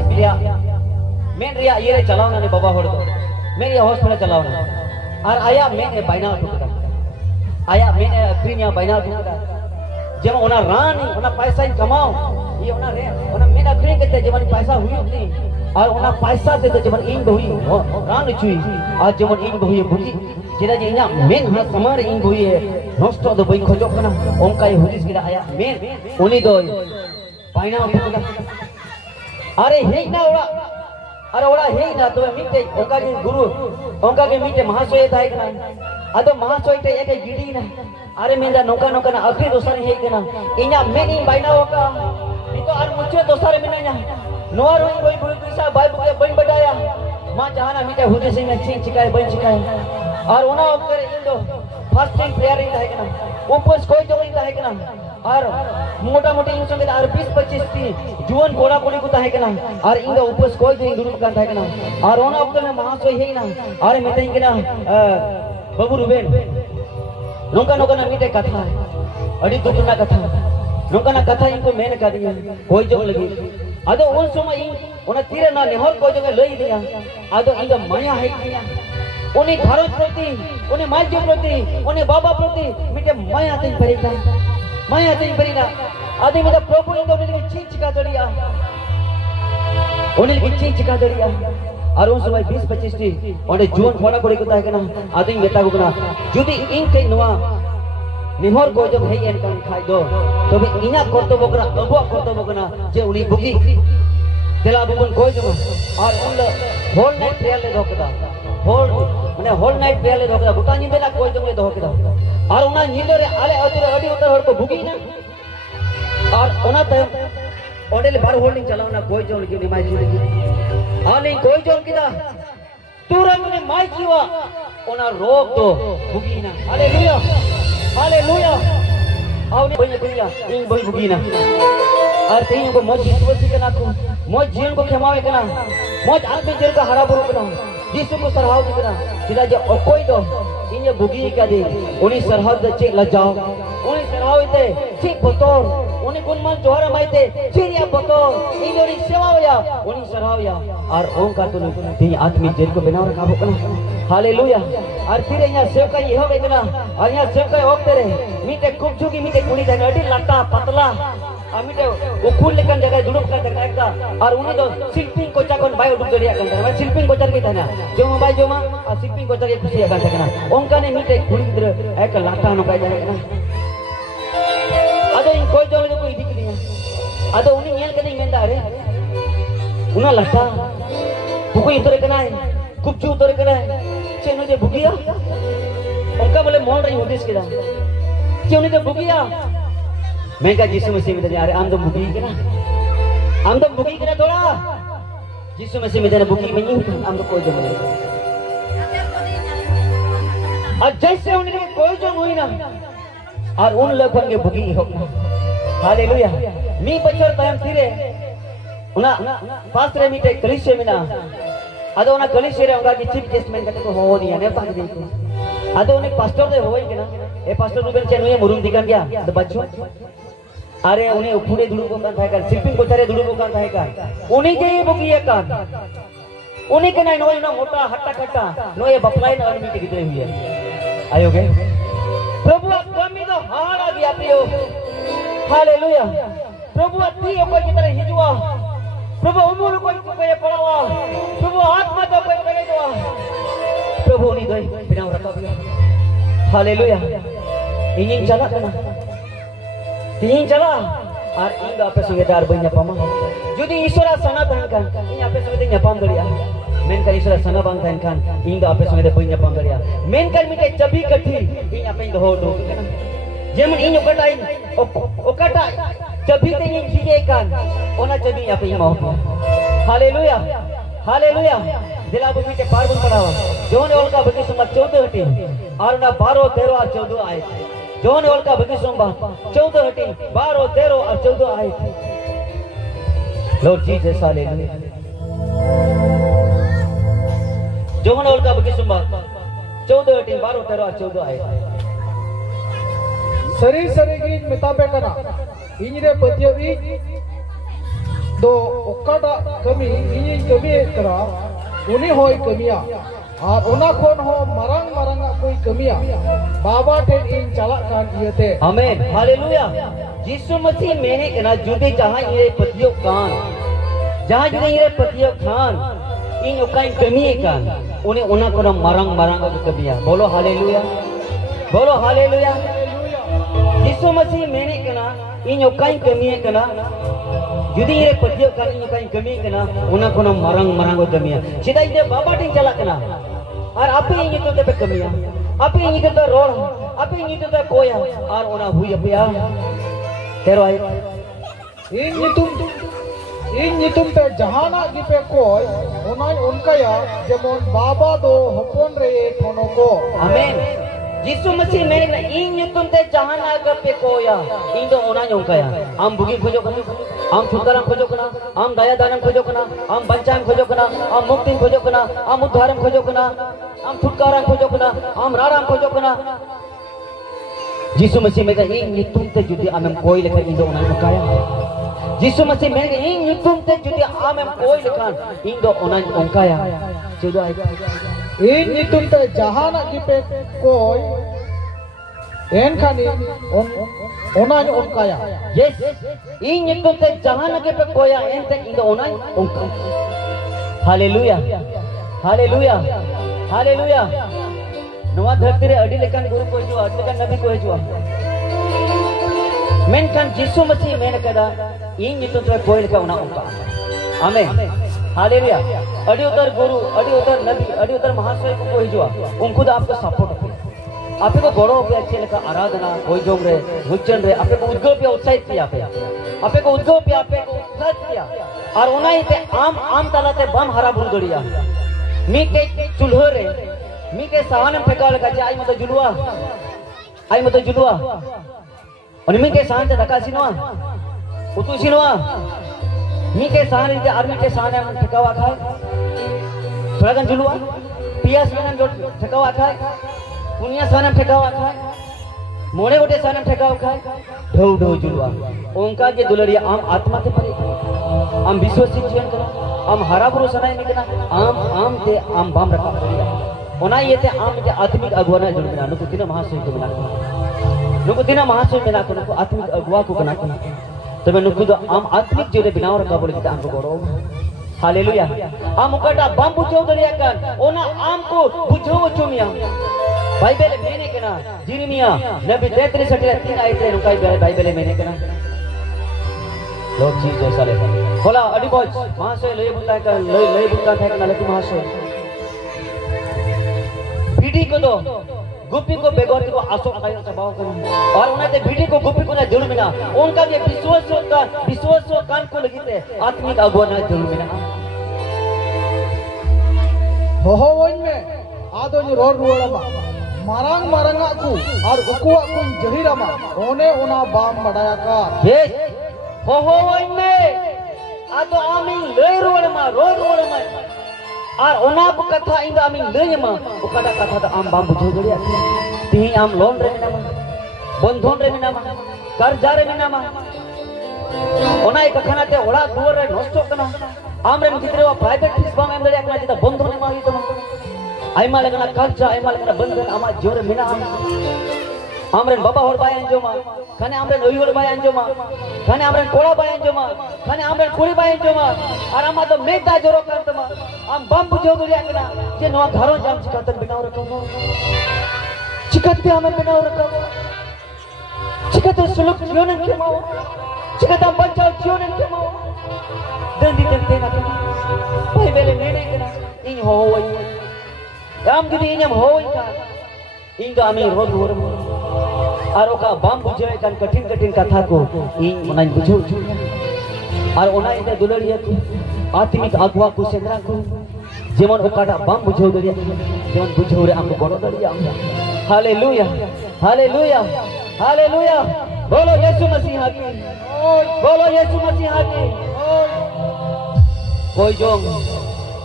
रिया ये चलावना ने बाबा होड़ दो मैं ये हॉस्पिटल चलावना और आया मैंने बाइना टुकड़ा आया मैंने क्रीनिया बाइना टुकड़ा जब ओना रानी ओना पैसा ही कमाओ ये ओना रे ओना मेना क्रीन के जब पैसा हुई नहीं और ओना पैसा दे तो जब इन हुई रान चुई और जब इन हुई बुझी जेदा जे इना मेन हा समार इन हुई नष्ट दो बई खोजो कना ओंका हुदिस गिरा आया मेन उनी दो बाइना टुकड़ा अरे हे ना ओड़ा हे ना तो मीटे ओंका के गुरु ओंका के मीटे महाशय थाई ना अदो महाशय ते एके गिडी ना अरे मेंदा नोका ना अखरी दोसर हे केना इना मेनी बाइना ओका तो और मुझे दोसर मिनना नोर हुई कोई बुरी पैसा बाई बुके बन बटाया मां चाहना मीटे हुदे से में चिंच चिकाय बन चिकाय और ओना ओकर इंदो फास्टिंग प्रेयर इन है केना उपवास कोई जो इन है केना और मोटा मोटी इन संगे और 20-25 ती जुवन कोड़ा कोड़ी को है केना और इंदो उपवास कोई जो गुरु का है केना और ओना ओकर में महासोय है ना और मीटे केना बाबू रुबेन नौका नौका ना मीटे कथा अड़ी दुखना कथा नौका ना कथा इनको मेन कर दिया कोई जो लगी आदो उन समय उन तीरे ना नेहर कोई जगह लई दिया आदो इंग माया है दिया उन्हें घरों प्रति उन्हें माइजो प्रति उन्हें बाबा प्रति मीटे माया तीन भरीना आदि मेरा प्रभु इंग उन्हें चीज का दरिया उन्हें चीज का दरिया और उन समय 20-25 टी और जुआन कोड़ा कोड़ी को ताहे कना आदि मेता को कना जुदी इन के नवा निहर को जब है एन कान खाई दो तो भी इना करतो बकना अबुआ करतो बकना जे उनी बुगी तेला बुबन कोई जमा और उन होल नाइट प्रेयर ले दोकदा होल नाइट प्रेयर ले दोकदा गुटा निंदे ना कोई जमले दोकदा और उना निंदे रे आले अतुरे अडी उतर हर को बुगी ना और उना त ओडेले बार होल्डिंग चलावना कोई जो लगी निमाई जी आले कोई जो किदा तुरंत ने माई जीवा ओना रोक दो बुगी ना हालेलुया आवने बने दुनिया इन बोल बुगी ना और तीन को मौज विश्वासी कना को मौज जीवन को खमावे कना मौज आत्म जीवन का हरा भरो कना यीशु को सरहाव कना सीधा जो कोई दो इन बुगी का दे उनी सरहाव दे चे लजाओ उनी सरहाव दे चे बतौर उनी गुणमान जोहरा माइते चिरिया बतौर इन उनी सेवा होया उनी सरहाव या और ओम का तो ती आत्मिक जीवन को बनाव रखा कना हालेलुया और फिर यहाँ सेवका ये हो गई कना और यहाँ सेवका होते रहे मीटे कुबजुगी मीटे कुड़ी था अड़ी लट्टा पतला आमिटे वो फूल लेकर जगह दुड़ुप कर देखा एकदा और उन्हें तो शिल्पिंग कोचा कौन बाय उड़ुप दरिया कर देखा शिल्पिंग कोचा की था ना जो बाय जो माँ और शिल्पिंग कोचा की खुशी है कर देखना उनका ने मीटे कुड़ी की तरह एक लाटा नो काय जाएगा ना अदो इन कोई जो कोई दिख नहीं है अदो उन्हें नील के नहीं मिलता अरे उन्हें लाटा बुको इतरे करना है कुबजू उतरे करना है चेनो जे बुकिया उनका बोले मोल रही होती इसके दाम क्यों नहीं तो बुकिया मैं क्या यीशु मसीह में अरे आम तो बुकी के ना थोड़ा यीशु मसीह में बुकी में नहीं आम तो कोई जो नहीं और जैसे उन्हें कोई जो हुई ना और उन लोगों के बुकी हो हालेलुया मी बच्चों टाइम फिरे उना पास्टर मीटे कलिशे में ना अदो उना कलिशे रे उनका की चीफ गेस्ट में कहते को हो नहीं है पानी देखो अदो उन्हें पास्टर दे होई के ना ए पास्टर रुबेन चेनो ये मुरुम दिखन गया तो बच्चों अरे उन्हें उपुड़े दुड़ू को कान थाएगा शिल्पिंग को चारे दुड़ू को कान थाएगा उन्हीं के ये बुकी है कान उन्हीं के नहीं ना मोटा हट्टा कट्टा नो ये बपलाई ना और मीटे कितने हुई है आयोगे प्रभु आप कमी तो हार आ गया प्रियो हालेलुया प्रभु अति कोई की तरह हिजुआ प्रभु उमूल कोई कोई पड़ावा प्रभु आत्मा तो कोई करे दो प्रभु नहीं गई बिना रखा दिया हालेलुया इंजिन चला करना तीन चला और इंग आपे संगेदार बन्या पामा जुदी ईश्वरा सनातन कान इन आपे संगेदे न्यापाम दरिया मेन का ईश्वरा सनातन कान इंग आपे संगेदे बन्या पाम दरिया मेन कर मिटे चबी कठी इन आपे इंग हो दो जेमन इन ओकटाई ओकटा चबी ते इन जीए कान ओना चबी आपे इंग हो हालेलुया दिलाबु मिटे पारबन पड़ावा जोन ओल का बगी सुमा 14 हटी और ना 12 13 और 14 आए जोन ओल का बगी सुमा 14 हटी 12 13 और 14 आए लॉर्ड जीसस हालेलुया जोन ओल का बगी सुमा 14 हटी 12 13 और 14 आए शरीर की मिताबे कना इनरे पतियवी दो ओकाटा कमी इनी कमी करा उनी होय कमिया और उना कोन हो मरंग कोई कमिया बाबा टेन इन चला कान इयते आमीन हालेलुया यीशु मसीह मेने कना जुदे जहां ये पतियो कान जहां जुदे ये पतियो खान इन ओकाई कमी कान उन्हें उना कोन मरंग कमिया बोलो हालेलुया यीशु मसीह मेने कना इन ओकाई कमी कना जुदी ये पतियो कान इन ओकाई कमी कना उना कोन मरंग कमिया सीधा इदे बाबा टेन चला कना और आपे इंगी तो पे कमिया आपे इंगी तो रोड आपे इंगी तो कोया और ओना हुई अपया तेरो आई इन नितुम पे जहाना की पे कोई ओना उनका या जेमन बाबा दो हपन रे थोनो को आमीन यीशु मसीह मेरे इन ᱧᱩᱛᱩᱢ ᱛᱮ ᱡᱟᱦᱟᱱᱟᱜ ᱜᱮᱯᱮ ᱠᱚᱭᱟ ᱤᱧ ᱫᱚ ᱚᱱᱟᱧ ᱚᱱᱠᱟᱭᱟ ᱟᱢ ᱵᱩᱜᱤ ᱠᱷᱚᱡᱚᱜ ᱠᱟᱱᱟ ᱟᱢ ᱪᱷᱩᱴᱠᱟᱨᱟᱢ ᱠᱷᱚᱡᱚᱜ ᱠᱟᱱᱟ ᱟᱢ ᱫᱟᱭᱟ ᱫᱟᱱᱮᱢ ᱠᱷᱚᱡᱚᱜ ᱠᱟᱱᱟ ᱟᱢ ᱵᱟᱧᱪᱟᱣᱮᱢ ᱠᱷᱚᱡᱚᱜ ᱠᱟᱱᱟ ᱟᱢ ᱢᱩᱠᱛᱤᱢ ᱠᱷᱚᱡᱚᱜ ᱠᱟᱱᱟ ᱟᱢ उद्धारᱮᱢ ᱠᱷᱚᱡᱚᱜ ᱠᱟᱱᱟ ᱟᱢ छुटकाराम खोजो कना आम राराम खोजो कना यीशु मसीह मेरे इन ᱧᱩᱛᱩᱢ ᱛᱮ जुदी आमेम कोई लेकर इन दो ओनाᱧᱚᱱᱠᱟᱭᱟ यीशु मसीह मेरे इन ᱧᱩᱛᱩᱢ ᱛᱮ जुदी आमेम कोई लेकर इन दो ओनाᱧᱚᱱᱠᱟᱭᱟ चलो इन ᱧᱩᱛᱩᱢ ᱛᱮ ᱡᱟᱦᱟᱱᱟᱜ ᱜᱮᱯᱮ ᱠᱚᱭ एनखानी ओनाᱧᱚᱱᱠᱟᱭᱟ यस इन ᱧᱩᱛᱩᱢ ᱛᱮ ᱡᱟᱦᱟᱱᱟᱜ ᱜᱮᱯᱮ ᱠᱚᱭᱟ ᱮᱱᱛᱮ इन दो ओनाᱧᱚᱱᱠᱟᱭᱟ हालेलुया हालेलुया हालेलुया नवा धरती रे अडी लेकान गुरु को हिजुआ अडी लेकान नबी को हिजुआ मेनखान यीशु मसीह मेन कदा इन ᱧᱩᱛᱩᱢ ᱛᱮ कोई लेका ओना ओंका आमेन हालेलुया अडी उतर गुरु अडी उतर नबी अडी उतर महाशय को हिजुआ उनको द आपको सपोर्ट पे आपे को गड़ो पे अच्छे लेका आराधना कोई जोम रे भजन रे आपे को उद्गो पे उत्साहित किया आपे को उद्गो पे आपे को उत्साहित किया और ओनाई ते आम तालाते बम हरा बुरु दड़िया मी के चूल्हो रे मी के सावन फेकाल का आई मत जुलुआ और मी के सावन ते धका सिनवा उतु सिनवा मी के सावन ते आर्मी के सावन फेकावा खाए थोड़ा गन जुलुआ पियास में जो फेकावा खाए पुनिया सावन फेकावा खाए मोड़े गोटे सावन फेकावा खाए ढो ढो जुलुआ ओंका के दुलरिया आम आत्मा के परे आम विश्वासी जीवन करो आम हरा बुरु सनाई निकना आम ते आम बाम रखा ओना येते आम के आत्मिक अगुवाना जुड़ बिना नुकु दिना महाशय को बिना नुकु दिना महाशय बिना को नुकु आत्मिक अगुवा को बना तबे नुकु दो आम आत्मिक जोरे बिनाव रखा बोले किता हमको गड़ो हालेलुया आम उकटा बम बुझो दलिया कर ओना आम को बुझो चुमिया बाइबल मेने केना जिरमिया नबी 33 आयत रे नुकाई बाइबल मेने केना लोग चीज जैसा ले बोला अडी बॉय महाशय लय बुता का लय बुता था कि लकी महाशय बीडी को दो गुप्पी को बेगौर को आसो आयो चबाव कर और उन्हें बीडी को गुप्पी को ना जुर्म ना उनका ये विश्वास कान को लगीते आत्मिक अगुवा ना जुर्म ना होवन में आदोनी रोड रुवाड़मा मारंग को और उकुआ को जहीरामा ओने ओना बाम बडाया का यस होवन में आदो आमिन लय रुवाड़मा और ओना कथा इंदा आमिन लयमा ओकाटा कथा दा आम बाम बुझो गड़िया ती आम लोन रे मिनामा बंधन रे मिनामा कर्जा रे मिनामा ओना एक कखाना ते ओड़ा दुवर रे नष्टो कना आम रे गिदरे वा प्राइवेट फीस बाम एम दड़िया कना जिता बंधन मा ही तो आइमा लगना कर्जा आइमा लगना बंधन आमा जोरे मिना आमरेन बाबा होड़ बाय अंजोमा खाने आमरेन ओई होड़ बाय अंजोमा खाने आमरेन कोड़ा बाय अंजोमा खाने आमरेन कोड़ी बाय अंजोमा और आमा तो मेता जोरो करतमा आम बम बुझो दुलिया कना जे नवा घरो जाम चिकातन बिनाव रखो चिकते आमे बिनाव रखो चिकते सुलुक जीवन के माओ चिकता बचाओ जीवन के माओ दंदी तंते ना कना भाई बेले नेने कना इन हो होई आम जुदी इनम होई का इंगा आमी रोज होर और ओका बाम बुझे कान कठिन कथा को इन मनाई बुझो और ओना इते दुलड़िया को आत्मिक अगुवा को सेंद्रा को जेमन ओकाटा बाम बुझो दरिया जेमन बुझो रे हमको गड़ो दरिया हालेलुया हालेलुया हालेलुया बोलो यीशु मसीह की बोलो यीशु मसीह की कोई जोंग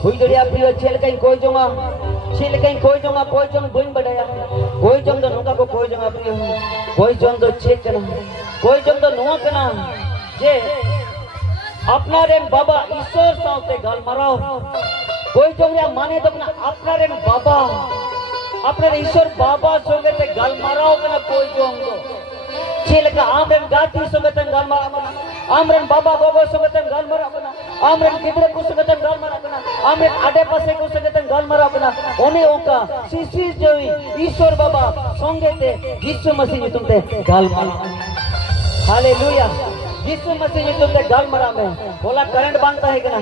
हुई दरिया प्रिय छेल कहीं कोई जोंगा छेल कहीं कोई जोंगा कोई जोंग बुइन बड़ाया कोई जोंग दो नुका को कोई जोंगा प्रिय कोई जोंग दो छेक कना कोई जोंग दो नुआ कना जे अपना रेन बाबा ईश्वर साथे गाल मराओ कोई जोंग या माने तो अपना रेन बाबा अपना ईश्वर बाबा सोगे ते गाल मराओ कना कोई जोंग दो छेल का आमरेन गाती सोगे ते गाल मराओ आमरेन बाबा गोगो सोगे ते गाल मराओ कना आमरेन किबरे को सोगे ते गाल मराओ कना आमरेन आडे पासे को सोगे ते गाल मराओ कना ओने ओका सीसी जोई ईश्वर बाबा संगे ते यीशु मसीह तुमते गाल मराओ हालेलुया यीशु मसीह तुमते गाल मराओ में बोला करंट बांधता है कि ना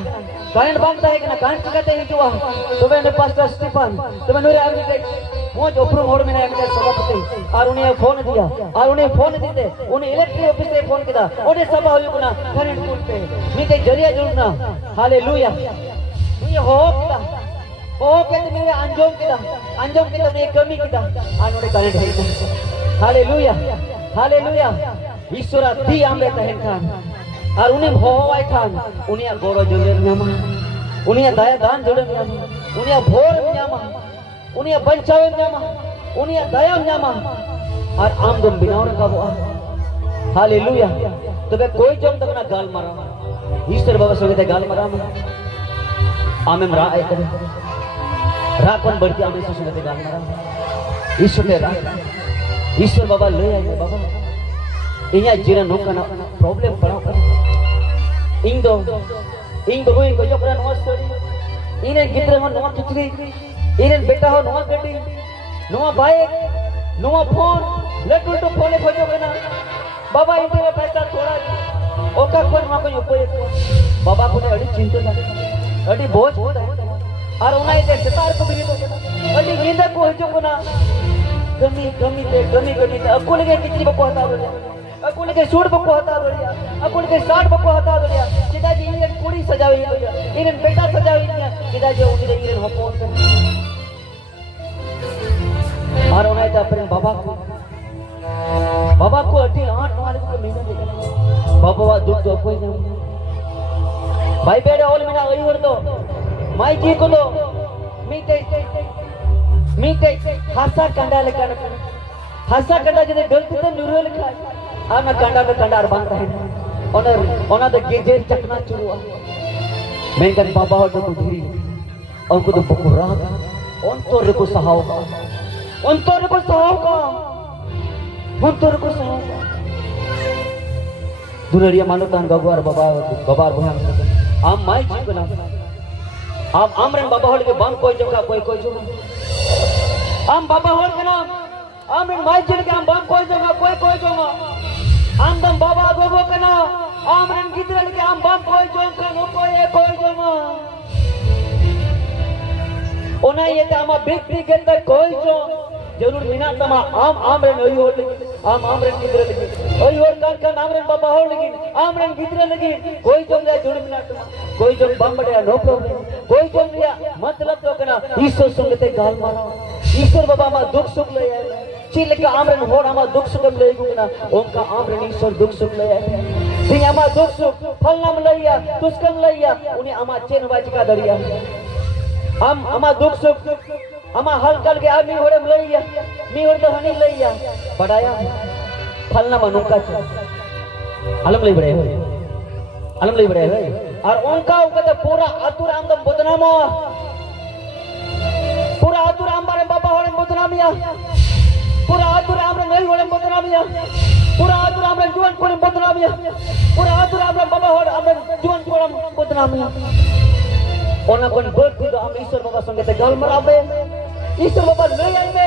करंट कहते हैं जुआ तुम्हें ने पास्टर स्टीफन तुम्हें नूरे आर्किटेक्ट मोज ओपरू मोड़ में ने सभापति और उन्हें फोन दिया और उन्हें फोन दीते उन्हें इलेक्ट्रिक ऑफिस से फोन किया उन्हें सभा हुई ना करंट पुल पे मी के जरिया जुड़ना हालेलुया ये हो ओके तो मेरे अंजोम kita मेरे कमी kita आनोरे कनेक्ट है हालेलुया हालेलुया ईश्वर दी आमरे तहन खान और उन्हें होवाई खान उन्हें गोरो जोड़े न्यामा उन्हें दया दान जोड़े न्यामा उन्हें भोर न्यामा उन्हें बंचावे न्यामा उन्हें दया न्यामा और आमदम बिनावर का वो हालेलुया तो वे कोई जम तक ना गाल मारा ईश्वर बाबा सोगे गाल मारा आमें रा एक रा कौन बढ़ती आमें से सोगे गाल मारा ईश्वर ने रा ईश्वर बाबा ले आए बाबा इन्हें जीरा नौका ना प्रॉब्लम पड़ा कर इंग दो कोई जो करा नवा स्टोरी इन्हें गिद्रे हो नवा खिचड़ी इन्हें बेटा हो नवा गड्डी नवा बाइक नवा फोन लड्डू तो फोने खोजो ना बाबा इनके पैसा थोड़ा ओका कोई ना कोई उपयोग बाबा को अड़ी चिंता ना अड़ी बोझ होता है और उन्हें दे सितार को भी तो अड़ी नींद को हो ना कमी ते अकुल के कितनी बको हता दो अकुल के सूट बको हता दो अकुल के साठ बको हता दो सीधा जी इन्हें कुड़ी सजावी इन्हें बेटा सजावी सीधा जी उन्हें इन्हें हपोन और उन्हें तो अपने बाबा को अटी आठ मारे को महीना दे बाबा दुख तो कोई नहीं भाई बेटे ओल मेरा वही और तो माई जी को तो मीते हासा कंडा लेकर हासा कंडा जैसे गलती तो नुरो लिखा आ मैं कंडा अरबान रहे ओना तो गेजे चकना चुरुआ मैं कर बाबा हो तो धीरी और को तो बकुरा उन तो रे को सहाओगा उन तो रे को सहाओगा दुनिया मानो तान गवार बाबार भयान आम माई जी को ना आम आमरन बाबा होल के बम कोई जगह कोई जो आम बाबा होल के नाम आमरन माई जी के आम बम कोई जगह कोई जो आम दम बाबा गोगो के नाम आमरन गिदरल के आम बम कोई जो कोई जो ओना ये आमा बिग के अंदर कोई जो जरूर बिना तमा आमरन ओई होल आमरन गिदरल लगी ओई और कान आमरन बाबा होल लगी आमरन गिदरल लगी कोई जो ले जुड़ बिना तमा कोई जो बम बड़े नो प्रॉब्लम कोई जो लिया मतलब तो कना ईश्वर संगते गाल मारा ईश्वर बाबा मा दुख सुख ले आए चिल के आमरन होड़ हमा दुख सुख ले गुना ओंका आमरन ईश्वर दुख सुख ले आए सी हमा दुख सुख फलनम लइया तुस्कम लइया उन्हें हमा चेन वाज का दरिया हम हमा दुख सुख हमा हलकल के आदमी होड़े लइया मी होड़ तो हनी लइया पढ़ाया फलना मनुका छ अलम लई बड़े है और उनका तो पूरा अतुर आमदम बदनामो पूरा अतुर आमरे बाबा होड़े बदनामिया पूरा अतुर आमरे नहीं होड़े बदनामिया पूरा अतुर आमरे जुवन कोड़े बदनामिया पूरा अतुर आमरे बाबा होड़े आमरे जुवन कोड़े बदनामिया ओना कोन बोलती तो हम ईश्वर बाबा संगे ते गाल मराबे ईश्वर बाबा ले आइबे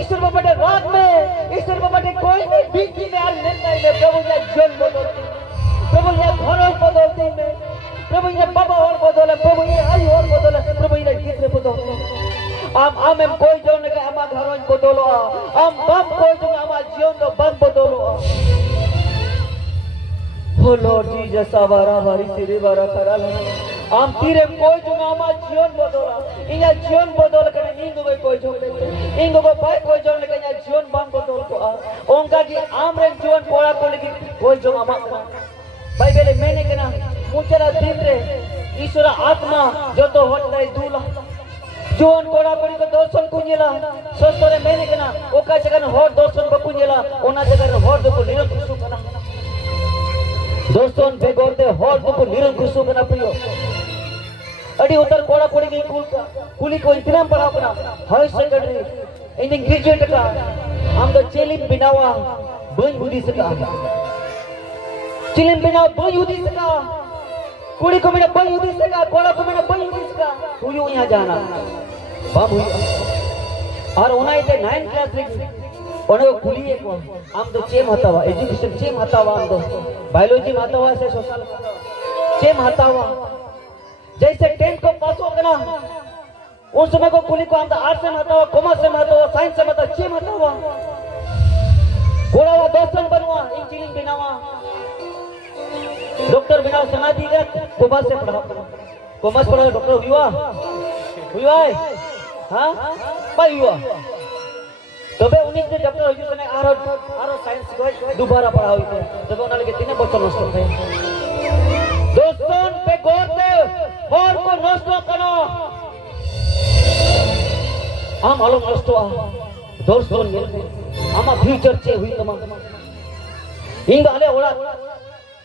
ईश्वर बाबा के रात में ईश्वर बाबा के कोई नहीं बीती में आज नहीं में प्रभु ने जीवन बदलती प्रभु ने घरों बदलती में प्रभु ने बाबा और बदले प्रभु ने आई और बदले प्रभु ने कितने बदले आम कोई जो ने के आमा घरों बदलो आम बम कोई जो आमा जीवन तो बम बदलो ओ लॉर्ड जीसस आवारा भारी तेरे बारा करा आम तीरे कोई जो आमा जीवन बदला इया जीवन बदल के इंग में कोई जो इंग को पाए कोई जो ने के जीवन बम बदल को ओंका जी आम रे जीवन पोड़ा को लेके कोई जो आमा बाइबल मैंने के ना मुचरा दिन रे ईश्वर आत्मा जो तो होत रे दूला जीवन पोड़ा पड़ी को दोसन कुंजेला सोस्तरे मैंने के ना ओका जगह होर दोसन को कुंजेला ओना जगह होर दो को निरंकुश करना दोस्तों बेगोरते होर दो को निरंकुश करना प्रियो अड़ी उतर कोड़ा पड़ी गई कुली को इतना पढ़ा अपना हाई सेकेंडरी इन ग्रेजुएट का हम तो चेलिम बिनावा बन बुद्धि सका चिलिम बिना बन बुद्धि सका कुड़ी को मेरा बन बुद्धि सका कोड़ा को मेरा बन बुद्धि सका तू यूं यहाँ जाना बाप हुई और उन्हें इतने 9th क्लास लगी उन्हें वो कुली एक हम तो चेम हता हुआ एजुकेशन चेम हता हुआ हम तो बायोलॉजी में हता हुआ से सोशल चेम हता हुआ जैसे 10th को पास हो गया उस समय को कुली को हम तो आर्ट्स में आता हुआ कॉमर्स में आता हुआ साइंस में आता चेम आता हुआ घोड़ा हुआ दोस्तन बनवा इंजीनियरिंग बिनावा डॉक्टर बिना समाधि का कॉमर्स से पढ़ा कॉमर्स पढ़ा डॉक्टर हुआ हुआ है हाँ बाई हुआ तबे उन्हीं के डॉक्टर हुई सने आरो साइंस को दोबारा पढ़ा हुई थे तबे उन्हें लगे 3 बच्चे नष्ट थे दोस्तों पे गौर दे और को नष्ट करो हम आलो नष्ट हुआ दोस्तों आमा फ्यूचर चे हुई तमा हिंग आले ओला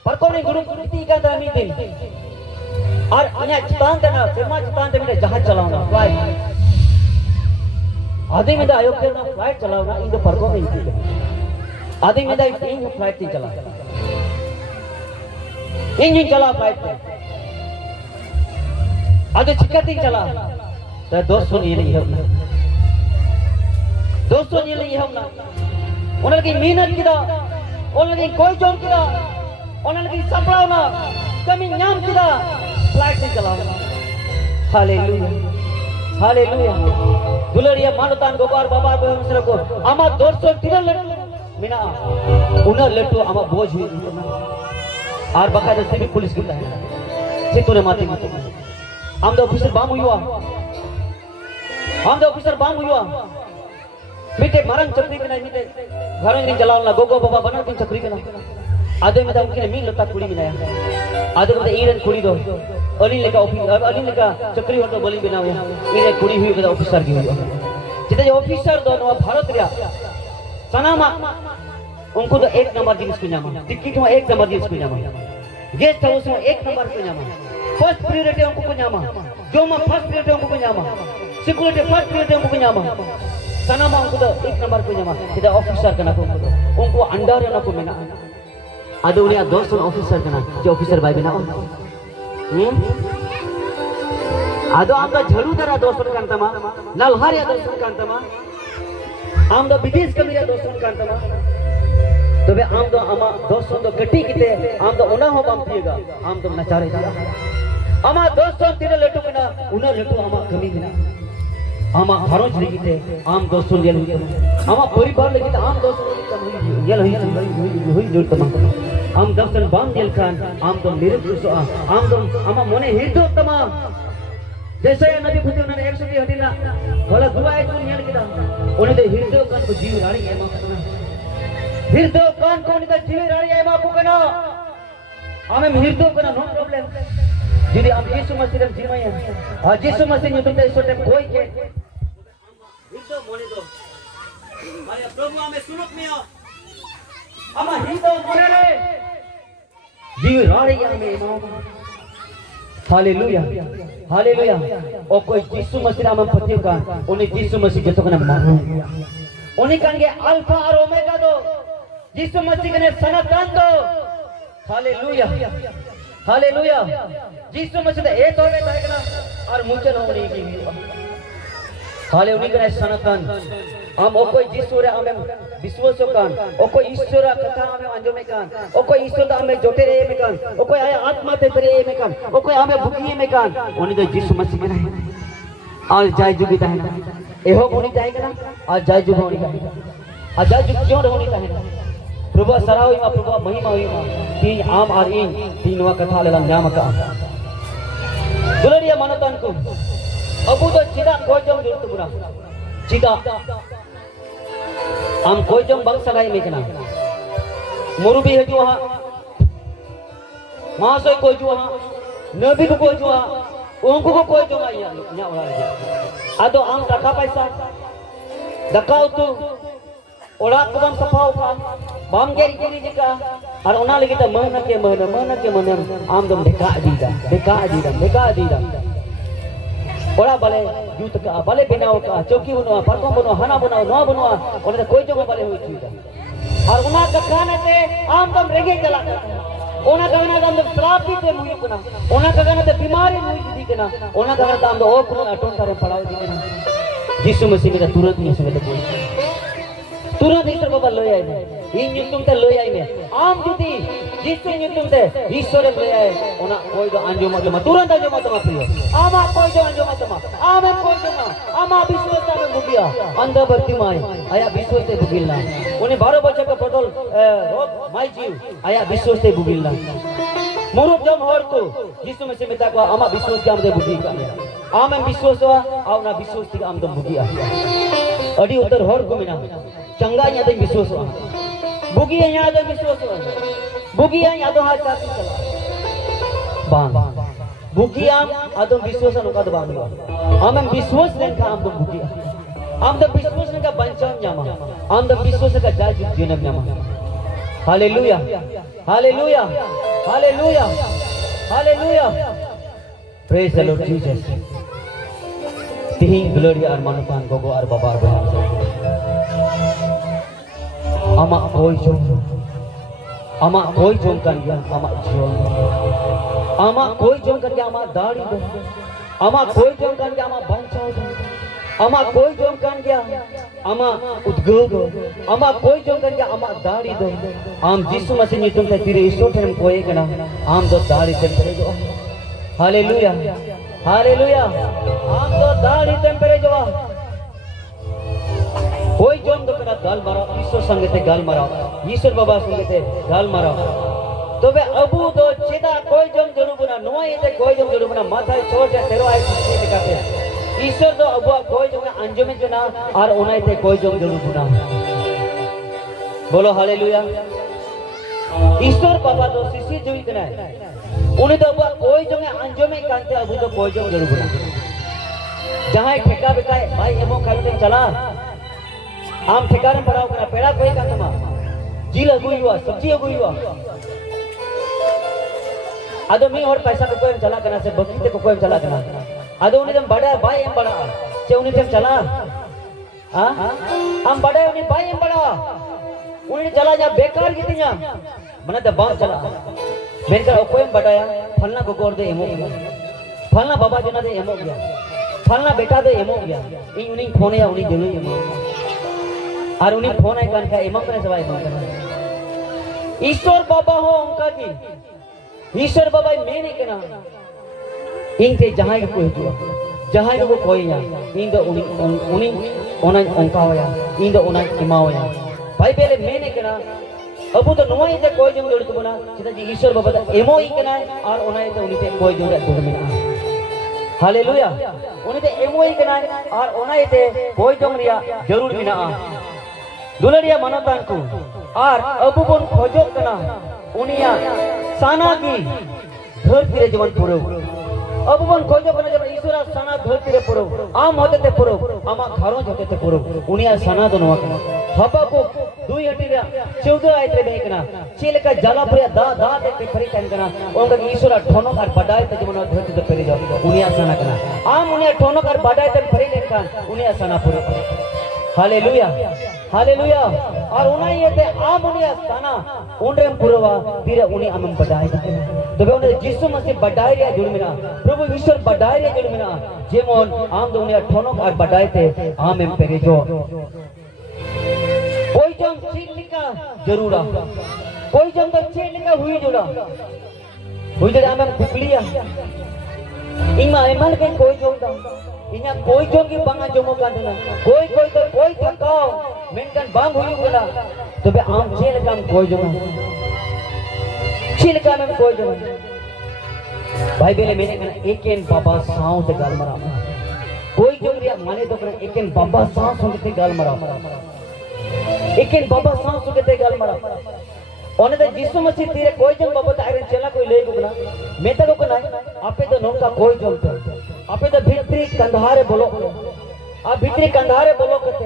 पर को नहीं गुरु नीति का दामी दिन और अन्य चितान देना सिरमा चितान दे मेरे जहाज चलाना फ्लाइट आदि में दा आयोग के ना फ्लाइट चलाना इन तो पर को नहीं थी आदि में दा इन फ्लाइट नहीं चला इंजन चला फ्लाइट पे आगे चिकटी चला तो दोस्तों ये नहीं है दोस्तों ये नहीं है उन्हें की मेहनत किदा उन्हें की कोई जॉब किदा उन्हें की संपलावना कमी न्याम किदा फ्लाइट नहीं चलाना हालेलुया हालेलुया दुलरिया मानतान गोपाल बाबा को हमसे को आमा दोस्तों तिरल मिना उन्हें लेटो आमा बोझ हुई और बकायदा से भी पुलिस की है सितोरे माती माती हम दो ऑफिसर बाम हुआ मीटे मरन चक्री के नहीं मीटे घरों नहीं जलावना गोगो बाबा बना तीन चक्री के ना आधे में तो उनके मीन लता कुड़ी में नया आधे में तो ईरन कुड़ी दो अली लेका ऑफिसर अली लेका चक्री होटो बोली बिना हुआ मीरे कुड़ी हुई बता ऑफिसर की हुई जितने जो ऑफिसर दोनों भारत रिया सनामा उनको तो 1 नंबर जिनिस को जामा टिकट में 1 नंबर जिनिस को जामा गेस्ट हाउस में 1 नंबर को जामा फर्स्ट प्रायोरिटी उनको को जामा जो में फर्स्ट प्रायोरिटी उनको को जामा सिक्योरिटी फर्स्ट प्रायोरिटी उनको को जामा सनामा उनको तो 1 नंबर को जामा जितना ऑफिसर करना को उनको अंडर ना को मेना आदो उन्हें दोस्तों ऑफिसर करना जो ऑफिसर भाई बिना आदो आपका झलू दरा दोस्तों कांतमा नलहारिया दोस्तों कांतमा आम तो विदेश कमीरा दोस्तों कांतमा तबे आम तो आमा दोस्तों तो गट्टी किते आम तो उना हो बाम पिएगा आम तो नचारे दिया आमा दोस्तों तिरे लेटो बिना उना लेटो आमा कमी बिना आमा घरों चली किते आम दोस्तों ये हुई आमा परिवार लगी तो आम दोस्तों ये हुई जोड़ तमा आम दर्शन बाम दिल खान आम तो निरुक्त आम तो आमा मोने हिरदो तमा जैसे नबी खुद उन्होंने 100 हटिला भला दुआ है तो नियल किदा उन्हें तो हिरदो कान को जीव रानी है मां हिरदो कान को निदा जीव रानी है मां को कना हमें हिरदो कना नो प्रॉब्लम जिदि हम यीशु मसीह रे जीव है और यीशु मसीह ने तुमसे इस टाइम कोई के हिरदो मोने दो मारे प्रभु हमें सुनत में आ हम हिरदो मोने रे जीव रानी है हमें मां हालेलुया हालेलुया और कोई यीशु मसीह नाम पति का उन्हें यीशु मसीह जतो कने मानो उन्हें कहेंगे अल्फा और ओमेगा दो यीशु मसीह कने सनातन दो हालेलुया हालेलुया यीशु मसीह तो एक होवे ताकना और मुझे न होने की हाले उन्हीं कने सनातन हम ओ कोई यीशु रे हमें विश्वास कान ओ कोई ईश्वर कथा हमें अंजो में कान ओ कोई ईश्वर दा हमें जोटे रे में कान ओ कोई आया आत्मा ते रे में कान ओ कोई हमें भूखी में कान उन्हीं तो यीशु मसीह में है और जाय जुगी ता है एहो होनी चाहिए ना और जाय जुग होनी चाहिए और जाय जुग क्यों होनी चाहिए प्रभु सराव में प्रभु महिमा हुई तीन आम और इन तीनवा कथा लेला नाम का दुलरिया मनतन को अबू तो चिदा कोई जम जरूरत बुरा चिदा हम कोई जम बंग सगाई में कना मुरु भी है जो हां वहां से कोई जो हां नबी को कोई जो हां उनको को कोई जो आया न्या वाला आ तो हम टका पैसा दकाउ तू ओड़ा को बम सफाओ का बम गेरी गेरी जिका और ओना लगी त मन के आम दम देखा दीदा ओड़ा भले जूत का भले बनाओ का चौकी बनवा परको बनवा हना बनाओ नो बनवा ओने कोई जगह भले हुई चीज और उना का खाने से आम दम रेगे चला ओना का दम श्राप भी ते मुई कुना ओना का ते बीमारी मुई दी कना ओना का दम ओ कुना अटोन करे पड़ाओ दी कना यीशु मसीह में तुरंत नहीं सुने तो तुरंत ईश्वर बाबा लोय आए इन ᱧᱩᱛᱩᱢ ᱛᱮ लोय आए में आम जुदी यीशु ᱧᱩᱛᱩᱢ ᱛᱮ ईश्वर लोय आए ओना कोई दो अंजो मत तुरंत अंजो मत प्रिय आमा कोई दो अंजो मत आमे कोई दो आमा विश्वास में बुगिया अंधा भक्ति माय आया विश्वास से बुगिला ओने 12 बच्चे का बदल रोग माय जीव आया विश्वास से बुगिला मोरो जम होर को यीशु मसीह में ता को आमा विश्वास के हमदे बुगी का आम एम विश्वासवा आवना विश्वास थी आम दम बुगिया अडी उतर हर को मिना चंगा या दम विश्वासवा बुगिया या दम विश्वासवा बुगिया या दो हाथ चाती चला बांग बुगिया आदम विश्वास अनुका दो बांग आम एम विश्वास लेन का आम दम बुगिया आम दम विश्वास लेन का बंचाम न्यामा आम दम विश्वास का जाय जीवन न्यामा hallelujah hallelujah hallelujah hallelujah praise the lord Jesus तिहिं ग्लोरी आर मानुपान गोगो आर बाबा आर बहन आमा कोई जोम kan dia ama jion ama कोई जोम kan dia ama दाढ़ी दो ama कोई जोम kan dia ama बंचाओ दो ama कोई जोम kan dia ama उद्गो दो ama कोई जोम kan dia ama दाढ़ी दो आम यीशु मसीह nyutung te tire iso terem koe kana आम दो दाढ़ी tempere jo हालेलुया हालेलुया आम दो दाढ़ी tempere jo कोई जोम दो करा गाल मारो ईश्वर संगे ते गाल मारो ईश्वर बाबा संगे ते गाल मारो तो बे अबू दो चेदा कोई जोम जरूर बना नोए ते कोई जोम जरूर बना माथा छोड़ जा तेरो आई किसी दिखाते ईश्वर दो अबू कोई जोम अंजमे जना और उनाई ते कोई जोम जरूर बना बोलो हालेलुया ईश्वर बाबा दो सिसी जुई कना उन्हें तो अबू कोई जोम अंजमे कांते अबू तो कोई जोम जरूर बना जहां ठेका बिकाए भाई एमो खाई ते चला आम ठिकाने पड़ाओ करा पेड़ा कोई का तमा जील अगुई हुआ सब्जी अगुई हुआ आदो मी और पैसा को कोई चला करना से बकरी को कोई चला करना आदो उन्हें जब बड़ा भाई एम बड़ा चे उन्हें जब चला हां हम बड़े उन्हें भाई एम बड़ा उन्हें चला जा बेकार कितनी मने तो बात चला बेनकर कोई बताया फलना को गोर दे एमो गया फलना बाबा जना दे एमो गया फलना बेटा दे एमो गया इन उन्हें फोन या उन्हें जरूर एमो और उन्हें फोन आई कान का इमाम करे सवाई इमाम करे ईश्वर बाबा हो उनका की ईश्वर बाबा मैं नहीं कहना इनके जहां को हुआ जहां को कोई या इन दो उन्हीं ओना उनका होया इन दो ओना इमा होया भाई पहले मैं नहीं कहना अबू तो नोई ते कोई जम जोड़ को बना सीधा जी ईश्वर बाबा तो एमो ही कहना है और ओना ते उन्हीं ते कोई जोड़ जोड़ में हालेलुया उन्हीं ते एमो ही कहना है और ओना ते कोई जोड़ रिया जरूर भी ना दुलरिया मनोतान को और अबू बन खोजो कना उनिया साना की धरती रे जीवन पुरो अबू बन खोजो कना जब ईश्वर साना धरती रे पुरो आम होते ते पुरो आमा घरों होते ते पुरो उनिया साना दोनो कना हबा को दुई हटी रे 14 आयते बेकना चील का जाला पुरिया दा दा ते फरी टाइम कना उनका ईश्वर ठोनो कर बडाय ते जीवन धरती ते पेरी जाओ उनिया साना कना आम उनिया ठोनो कर बडाय ते फरी लेन उनिया साना पुरो हालेलुया हालेलुया और उन्हें ये ते आम उन्हें स्थाना उन्हें पुरवा तीरे उन्हें आम बढ़ाए तो वे उन्हें जिसु मसीह बढ़ाए रिया जुड़ मिला प्रभु ईश्वर बढ़ाए रिया जुड़ मिला जेमोन आम तो उन्हें ठोनो और बढ़ाए थे आम एम पेरे जो कोई जम चीज लिखा जरूर कोई जम तो चीज लिखा हुई जुड़ा हुई जुड़ा आम कुकलिया इमा एमन के कोई जोड़ा इन्हें कोई जोंगी बंगा जोमो कांदना कोई तो कोई थकाओ मेंटन बांग हुई बोला तो बे आम चेल काम कोई जोमा चेल काम में कोई जोमा भाई बेले मैंने कहा एकेन बाबा साऊ ते गाल मरा कोई जोंगी माने तो कर एकेन बाबा साऊ संगते गाल मरा एकेन बाबा साऊ संगते गाल मरा ओने तो यीशु मसीह तीरे कोई जोम बाबा तारे चला कोई ले गुना मैं तो को ना आपे तो नोका कोई जोम तो आपे तो भीतरी कंधारे बोलो आप भीतरी कंधारे बोलो कहते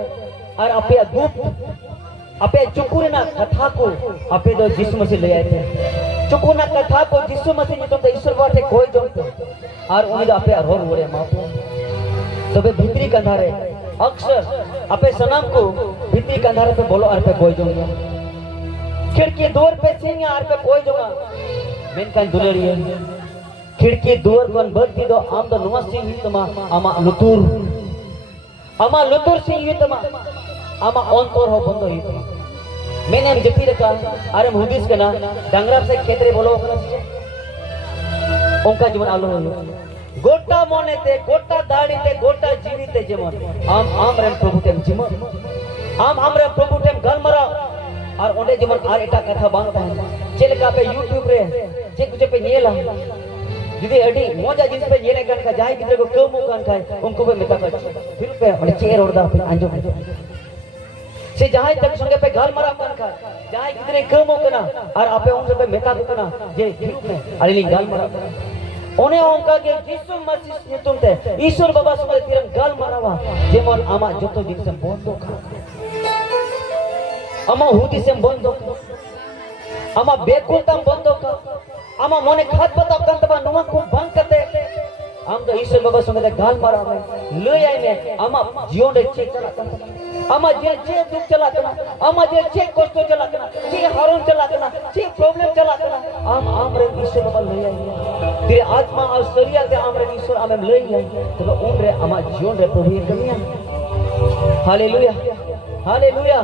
और आपे गुप्त आपे चुकुरना कथा को आपे तो यीशु मसीह ले आए थे चुकुरना कथा को यीशु मसीह ने तो ईश्वर बाटे कोई जोम तो और उन्हें आपे अरोर बोले मापो तो बे भीतरी कंधारे अक्सर आपे सनाम को भीतरी कंधारे पे बोलो और पे कोई जोम खिड़की दूर पे सिंह आर पे कोई जोगा मेन कान दुलेरी है खिड़की दूर कौन बढ़ती दो आम तो नुआ सिंह ही तमा आमा लुतुर सिंह ही तमा आमा ऑन तोर हो बंदो ही तमा मैंने हम जपी रखा अरे मुहदिस कना डंगरा से खेतरे बोलो उनका जीवन आलो हो गोटा मोने ते गोटा दाढ़ी ते गोटा जीवी ते जीवन आम रे प्रभु तेम जीवन आम रे प्रभु तेम गल मरा और ओंडे जीवन आर एटा कथा बांगता है चेल का पे YouTube रे जे कुछ पे नेला जुदी अड़ी मोजा जिस पे ये लेकर का जाए किधर को कम मुकान खाए उनको पे मिता कर फिर पे और चेयर और दा पे अंजो से जहां तक संगे पे गाल मारा कान खा जाए किधर कम मुकना और आपे उन पे मिता करना जे फिर में अली गाल मारा ओने ओंका के यीशु मसीह ने तुमते ईश्वर बाबा संगे तिरन गाल मारावा जेमन आमा जतो दिन से बंदो खा आमा हुदी से बंदो खा आमा बेकुलतम बंदो खा आमा मोने खात पता कंतबा नुवा को बंद करते आम तो ईश्वर बाबा संगे गाल मारावे लई आई ने आमा जीवन रे चेक चला कंतबा आमा जे जे दुख चला कना आमा जे चेक कष्ट चला कना जे हारून चला कना जे प्रॉब्लम चला कना आम रे ईश्वर बाबा लई आई तेरे आत्मा और शरीर के आम रे ईश्वर आमे लई आई तो उन रे आमा जीवन रे प्रभु ये कमिया हालेलुया हालेलुया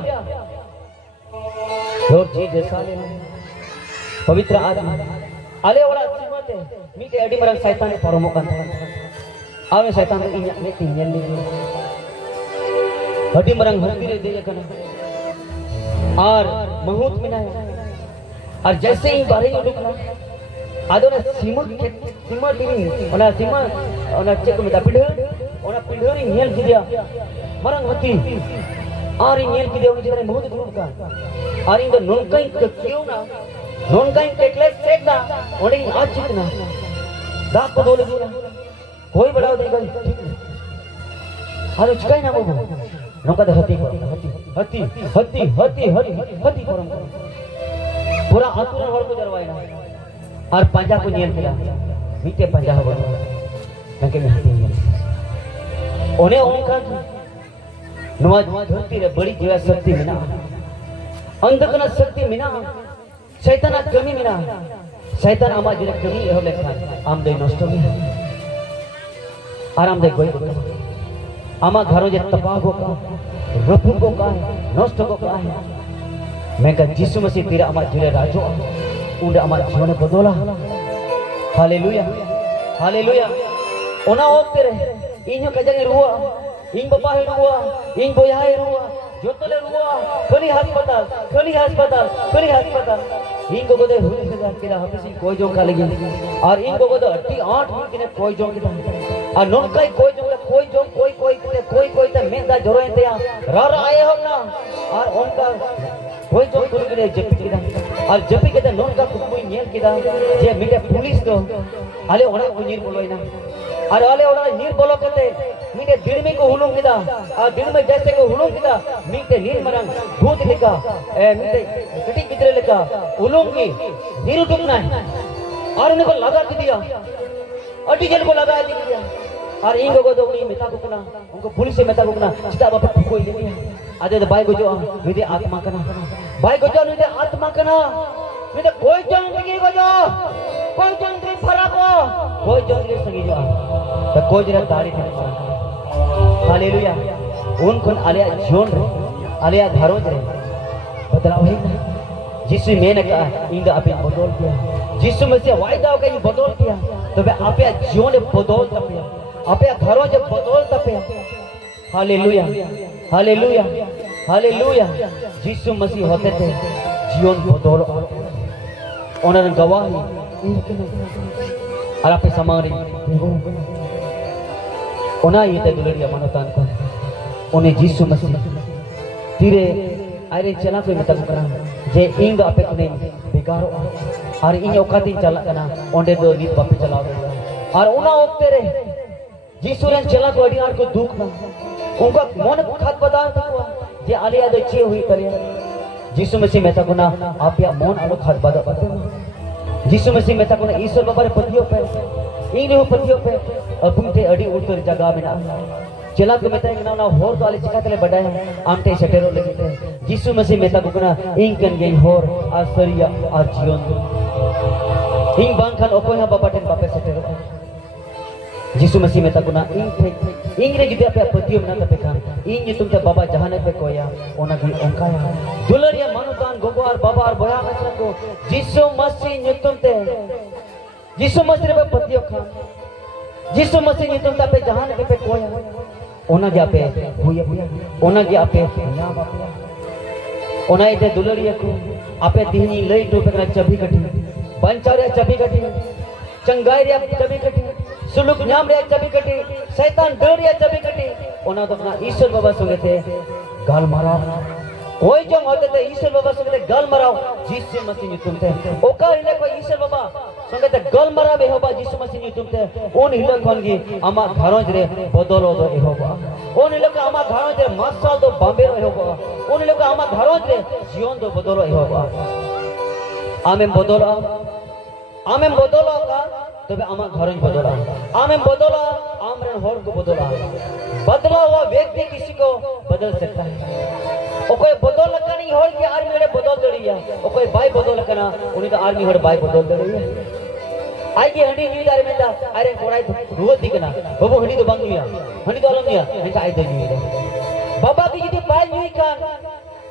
और जी हालेलुया पवित्र आत्मा आले ओड़ा सीमते मीटे अडी मरन शैतान परमो कान आवे शैतान इन्या ने किन्यल ले अडी मरन हरती रे दे कना और बहुत मिना और जैसे ही बारे उठना आदोने सीमा टीवी ओना सीमा ओना चेक में पिढ ओना पिढ रे नेल किदिया मरन हती और नेल किदिया उन जरे बहुत दूर का और इन नोनकाई क्यों ना नोनकाई टेकले सेट ना ओने आज चिकना दाप को बोले दिया कोई बढ़ाओ देगा ठीक हालो चकाई ना बाबू नोका दे हती परम पूरा आतुर हर को जरवाई ना और पंजा को नियन केला मीटे पंजा हो नके में हती ओने ओंका नवा धरती रे बड़ी जीवा शक्ति मिना अंधकना शक्ति मिना शैतान कमी मिना शैतान आमा जिले कमी हो लेखा आम दे नष्ट में आराम दे कोई आमा घरों जे तबाह को का रफू को का नष्ट को का है मैं का यीशु मसीह तेरा आमा जिले राजो उंड आमा जीवन बदला हालेलुया हालेलुया ओना ओक्ते रे इन्हो कजगे रुआ इन बाबा हे रुआ इन बोया हे रुआ जोतले रुआ खली हस्पताल इन को गोदे हुई से केला हमेसी कोई जो का लगी और इन को गोदे 8 मिनट ने कोई जो के और नोन काई कोई जो कोई ते मेंदा जरोए ते रर आए हो ना और उनका कोई जो कुल के जपी किदा और जपी के नोन का कोई नेल किदा जे मिटे पुलिस तो आले ओना को नीर बोलोय ना और आले ओना नीर बोलो कते मीटे दिल में को हुलुम किदा और दिल में जैसे को हुलुम किदा मीटे नीर मरंग भूत लिखा ए मीटे कटी कितरे लिखा हुलुम की नीर उठना है और उनको लगा दिया अटी जन को लगा दिया और इन लोगों तो उन्हीं मेता को कना उनको पुलिस से मेता को कना चिता बाप कोई नहीं आदे बाई को जो विदे आत्मा कना बाई को जो विदे आत्मा कना विदे कोई जंग को जो कोई जंग के फरक हो कोई जंग के संगी जो तो कोई जरा दाढ़ी थे हालेलुया उन कोन आलिया जोन रे आलिया घरों रे बदलाव है जिसु मैंने कहा इंगा आपे बदल किया जिसु में से वायदा का ये बदल किया तो वे आपे जीवन बदल तपिया आपे घरों जब बदल तपिया हालेलुया हालेलुया हालेलुया जिसु मसीह होते थे जीवन बदल उन्होंने गवाही और आपे समारी उन्हें ये ते दुलरिया मनोतान को उन्हें जिसु मसीह तीरे आरे चला कोई मतलब करा जे इंग आपे कने बेगारो और इन औकाती चला कना ओंडे दो नीत बापे चला और उना ओकते रे जिसु रे चला को अडियार को दुख ना उनका मन खात बदान तकवा जे आलिया दो छे हुई करे जिसु मसीह में तकना आपया मन आलो खात बदा बते जिसु मसीह में तकना ईश्वर बाबा रे पतियो पे इन हो पतियो पे अपुंते अडी उतर जगह में ना चला को मेता एक ना होर तो आले चिकातले बडाय आमटे सटेरो लगे यीशु मसीह मेता को कना इंकन गेन होर आश्चर्य आ जीवन इंग बांखान ओकोया बाबाटेन बापे सटेरो यीशु मसीह मेता को ना इंग रे जुदे आपे पतियो ना तपे खान इंग तुमते बाबा जहाने पे कोया ओना की ओंकाया दुलरिया मानुतान गोगो और बाबा और बया मत को यीशु मसीह नितुमते यीशु मसीह पे पतियो खान यीशु मसीह नितुमते पे जहाने पे कोया ओना गया पे हुई ओना गया पे ना बापया ओना इते दुलरिया को आपे तिहनी लई टोपे करा चबी कटी पंचारे चबी कटी चंगाई रे चबी कटी सुलुक नाम रे चबी कटी शैतान डर रे चबी कटी ओना तो अपना ईश्वर बाबा संगे थे गाल मारा कोई जो होते थे ईश्वर बाबा संगे थे गाल माराओ यीशु मसीह तुम थे ओका इले कोई ईश्वर बाबा संगे थे गाल मारा बे होबा यीशु मसीह तुम थे ओन इले कोनगी आमा घरों रे बदलो दो ए होबा ओन इले को आमा घरों रे मासाल दो बॉम्बे रे होबा ओन इले को आमा घरों रे जीवन दो बदलो ए होबा आमें बदलो का तबे आमा घरों बदला आमें बदला आमरे होर को बदला बदला हुआ व्यक्ति किसी को बदल सकता है ओ कोई बदल लकनी होल कि आर्मी रे बदल दड़िया ओ कोई बाई बदल लकना उनी तो आर्मी होर बाई बदल दड़िया आई की हंडी न्यूज आरे मेता अरे कोराई रुव दिकना बबू हंडी तो बांगिया हंडी तो अलमिया एटा आई दे न्यूज बाबा की जदी बाई न्यूज कान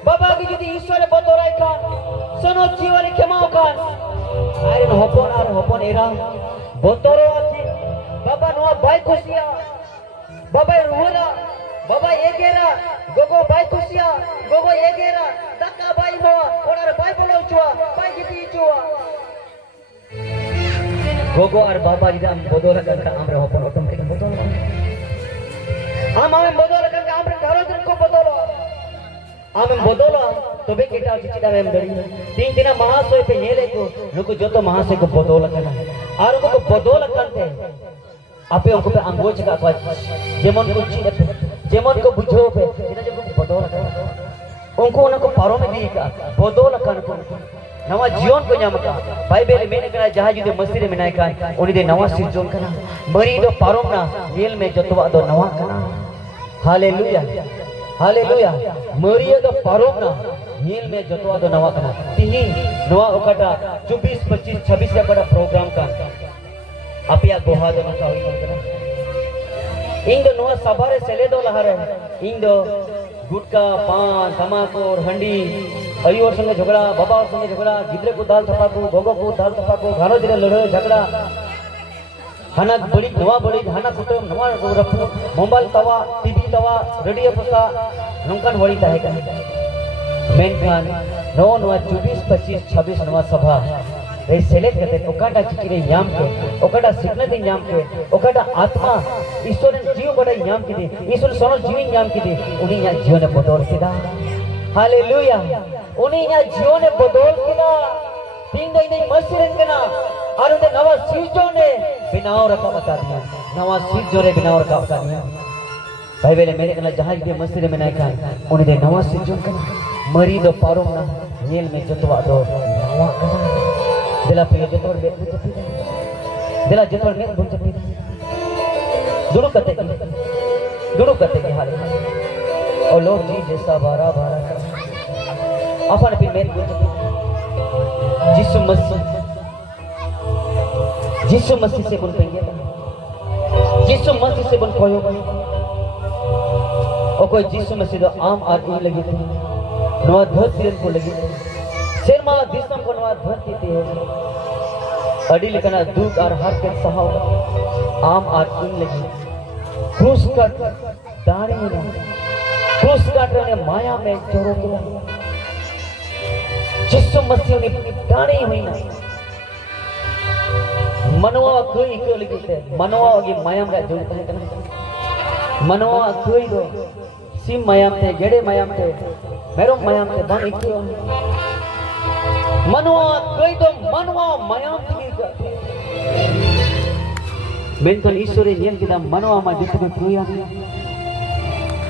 बाबा की जदी ईश्वर बदराय कान सनो जीवन क्षमाओ कान अरे हपन आर हपन एरा बोतरो आछि बाबा नो बाई खुशिया बाबा रुहरा बाबा एगेरा गोगो बाई खुशिया गोगो एगेरा दक्का बाई मो ओनार बाई बोलो छुआ बाई जिति छुआ गोगो आर बाबा जिदाम बदल करका हमरे हपन ऑटोमेटिक बदल हम बदल करका हमरे घरो जन को बदलो आमें बदलो तबे केटा चिचिदा में दड़ी तीन दिन महाशय पे नेले को नुको जो तो महाशय को बदल करना और उनको बदल करते आपे उनको पे अंगोच का पास जेमन को चिले जेमन को बुझो पे जिना जो बदल करना उनको पारो में दी का बदल करना को नवा जीवन को न्याम का बाइबल में कना जहां जुदे मसीह में नाय का उनी दे नवा सिरजन कना मरी दो पारो ना नेल में जतवा दो नवा कना हालेलुया हालेलुया मरिया दो पारो ना नेल में जतवा दो नवा कना तिही नवा ओकाटा 24 25 26 का बड़ा प्रोग्राम का अपिया गोहा दो नका होई कना इंग दो नवा सबारे सेले दो लहरे इंग दो गुटका पान तमाकुर हंडी अयोर संगे झगड़ा बाबा संगे झगड़ा गिद्रे को दाल थपाको गोगो को दाल थपाको घानो जरे लड़े झगड़ा हाना बड़ी नवा बड़ी हाना कुटुम नवा रफू मोबाइल तवा टीवी तवा रेडियो पसा नंकन वड़ी ताहे का मेनखान नो नवा 24 25 26 नवा सभा रे सेलेक्ट करते ओकाटा चिकिरे याम के ओकाटा सिकनते याम के ओकाटा आत्मा ईश्वर जीव बड़ा याम के दे ईश्वर सोनो जीवन याम के दे उनी या जीवन बदल केदा हालेलुया उनी या जीवन बदल केदा तीन दिन मसरन केना और उन नवा सीजो ने बिनाव रखा बता दिया नवा सीजो रे बिनाव रखा बता दिया भाई बेले मेरे कना जहाज दे मसरे में नाय का उन दे नवा सीजो कना मरी दो पारो ना नेल में जतवा दो नवा कना दिला पे जतोर बे जपी दिला जतोर में बुन जपी दुनु कते के हाल और लोग जी जैसा बारा अपन भी मेन बुन यीशु मसीह से बन पेंगे यीशु मसीह से बन कोयो ओ कोई यीशु मसीह तो आम आदमी लगी थी नवा धरती को लगी शर्मा दिसम को नवा धरती थी अड़ी लिखना दुख और हर के सहाव आम आदमी लगी क्रूस कट दाढ़ी ना क्रूस कट ने माया में चोरो किया यीशु मसीह ने दाढ़ी हुई ना मनवा कोई को लगी थे मनवा की मायाम का जोड़ है करना मनवा कोई दो सिम मायाम थे गेड़े मायाम थे मेरो मायाम थे बन एक मनवा कोई दो मनवा मायाम थी मेंटल ईश्वरी नियम के नाम मनवा मा जिस में कोई आ गया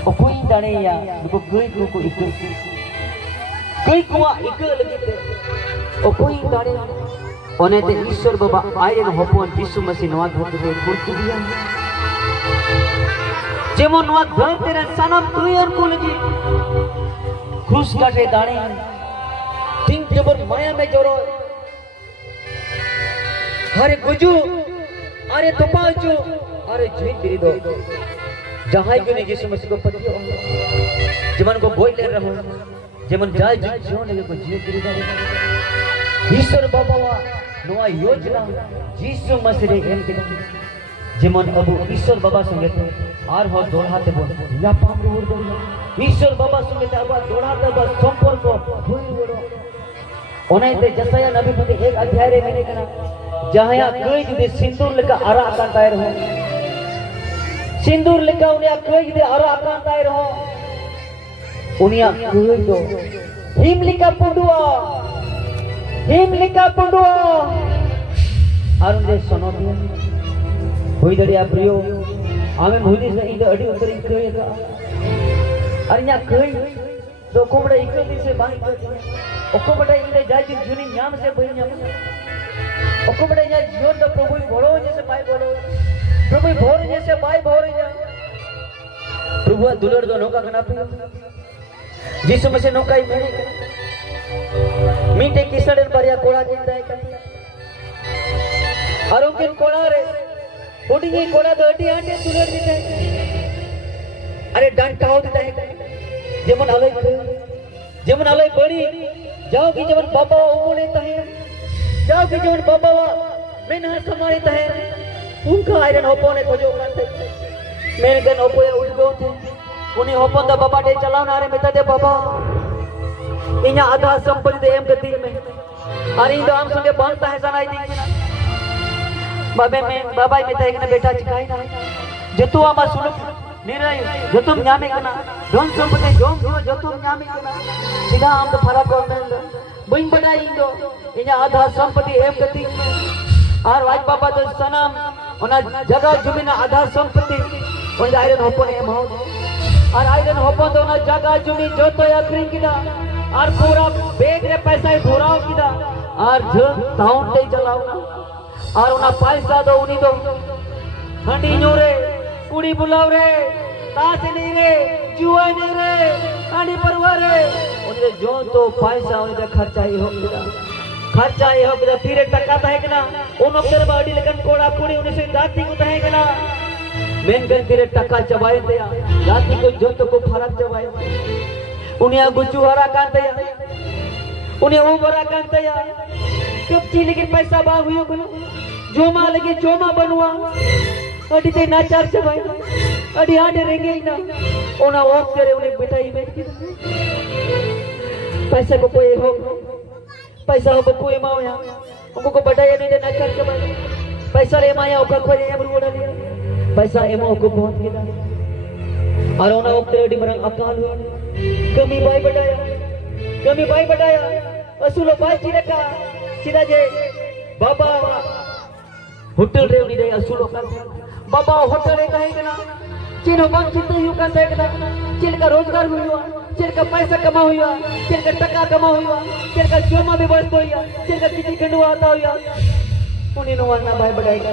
ओ कोई दाने या को कोई को एक कोई कुआ एक लगी थे ओ कोई दाने ओने ते ईश्वर बाबा आयरे न होपन यीशु मसीह नवा धरती पे कुर्ती दिया जेमो नवा धरती रे सनम तुयर को लगी क्रूस काटे दाणे तीन जबर माया में जोरो अरे गुजू अरे तपाजू अरे जीत दे दो जहां को ने यीशु मसीह को पतियो जीवन को बोल ले रहो जीवन जाय जो ने को जीत दे दो ईश्वर बाबा नवा योजना यीशु मसीह रे एम के जेमन अबु ईश्वर बाबा संगे थे आर हो दोड़ाते बोल या पाप दूर दो ईश्वर बाबा संगे थे अब दोड़ाते बस संपर्क भूल बोलो ओने ते जसाया नबी पति एक अध्याय रे मैंने कहा जहां कई जुदे सिंदूर लेका आरा आकान ताय रहो सिंदूर लेका उनिया कई जुदे आरा आकान ताय रहो उनिया कई दो हिम लेका पुंडुआ आरुन दे सोनोबिया हुई दड़िया प्रियो आमे मुहिदी से इंदो अडी उतरी कई का अरिया कई दो कोमड़े इको दिसे बाई को ओको बडा इंदे जाजी जुनी नाम से बई नाम ओको बडा या जियो तो प्रभु बोलो जैसे बाई बोलो प्रभु भोर जैसे बाई भोर जा प्रभु दुलड़ दो नौका कना पे जिसु में से नौका ही मेरे मीठे किसड़न परिया कोड़ा जिंदा है आरोग्य कोड़ा रे उड़ी कोड़ा दो अडी आटे दुलड़ दिता है अरे डांटाओ दिता है जेमन अलय बड़ी जाओ की जेमन बाबा उमोने तहे जाओ की जेमन बाबा मेना समारे तहे उनका आयरन होपोने खोजो करते मेरे गन होपोया उठ गयो थे उन्हें होपन दा बाबा दे चलावना रे मेता दे बाबा इन्या आधा संपत्ति दे एम गति में अरे इंदो आम संगे बांधता है सनाई दी बाबे में बाबा में तहे ने बेटा चिकाई ना जतु आमा सुलभ निराय जतुम न्यामे कना धन संपत्ति जोम जतुम न्यामे कना सीधा आम तो फरक और में बइन बडाई इंदो इन्या आधा संपत्ति एम गति और वाज बाबा तो सनम ओना जगह जमीन आधा संपत्ति ओन आयरन होपन एम हो और आयरन होपन तो ना जगह जमीन जो तो अखरी किदा और पूरा बैग रे पैसा ही धोराव किदा और जो टाउन ते चलाओ और ओना पैसा दो उनी दो हंडी न्यूरे कुड़ी बुलाव रे ताश नहीं रे जुआ नहीं रे आड़ी परवा रे उनरे जो तो पैसा उनरे खर्चा ही हो बिदा फिर टका है कि ना उन अक्सर बाड़ी लेकिन कोड़ा कुड़ी उन्हें से दाती को है कि ना मेन गन फिर टका चबाए दे दाती को जो तो को फरक चबाए उन्हें गुच्चू हरा कांते उन्हें वो बरा कांते कब ची लेकिन पैसा बाग हुई को जोमा लगे जोमा बनवा अड़ी ते नाचार चबाए अड़ी आडे रेंगे ना ओना वॉक करे उन्हें बिठाई बैठ के पैसा को कोई हो पैसा हो कोई माया हमको बटाया नहीं दे नाचार चबाए पैसा ले माया ओका खोजे एम रोड़ा लिया पैसा एमो को बहुत किदा और ओना वॉक करे अड़ी मरंग अकाल हुआ कमी बाई बटाया असुलो बाई चिरका चिरा जे बाबा होटल रे उनी रे असुलो कर बाबा होटल रे कहे के ना चिनो बन चित्त यू कर दे के ना चिल का रोजगार हुआ चिल का पैसा कमा हुआ चिल का टका कमा हुआ चिल का जोमा भी बस होया चिल का किसी खंडवा आता हुआ उनी नो वरना भाई बड़ाई का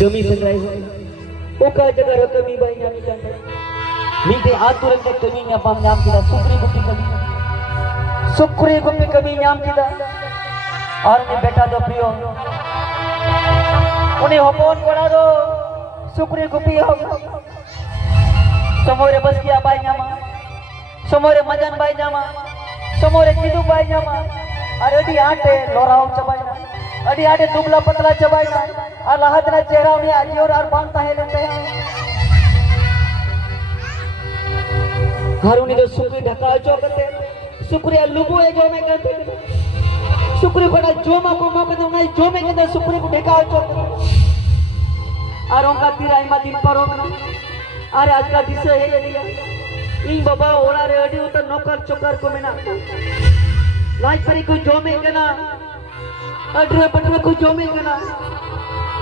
कमी संग्रह हुआ ओका जगह रो कमी भाई नामी का मीठे आतुर के कमी ना पाम नाम किदा सुक्री गुप्पी कमी नाम किदा और ने बेटा दो प्रियो उन्हें होपोन कोड़ा दो सुक्री गुप्पी हो समोरे बस किया बाई नामा समोरे मजन बाई नामा समोरे चिदू बाई नामा अरे अडी आटे लोराव चबाइना अडी आटे दुबला पतला चबाइना और लहदना चेहरा में आजियोर और बांधता है लेते हैं घरुनी जो सुक्री ढका चौकते सुक्री लुबो है जो में करते सुक्री बड़ा जोमा को मौका दो नहीं जो में के सुक्री को ढका चौकते और उनका तीरा इमा दिन पर होना अरे आज का दिसे है लिया इन बाबा ओरा रे अडी उतर नौकर चोकर को मेना लाइक परी को जो में के ना अडरे पटरे को जो में के ना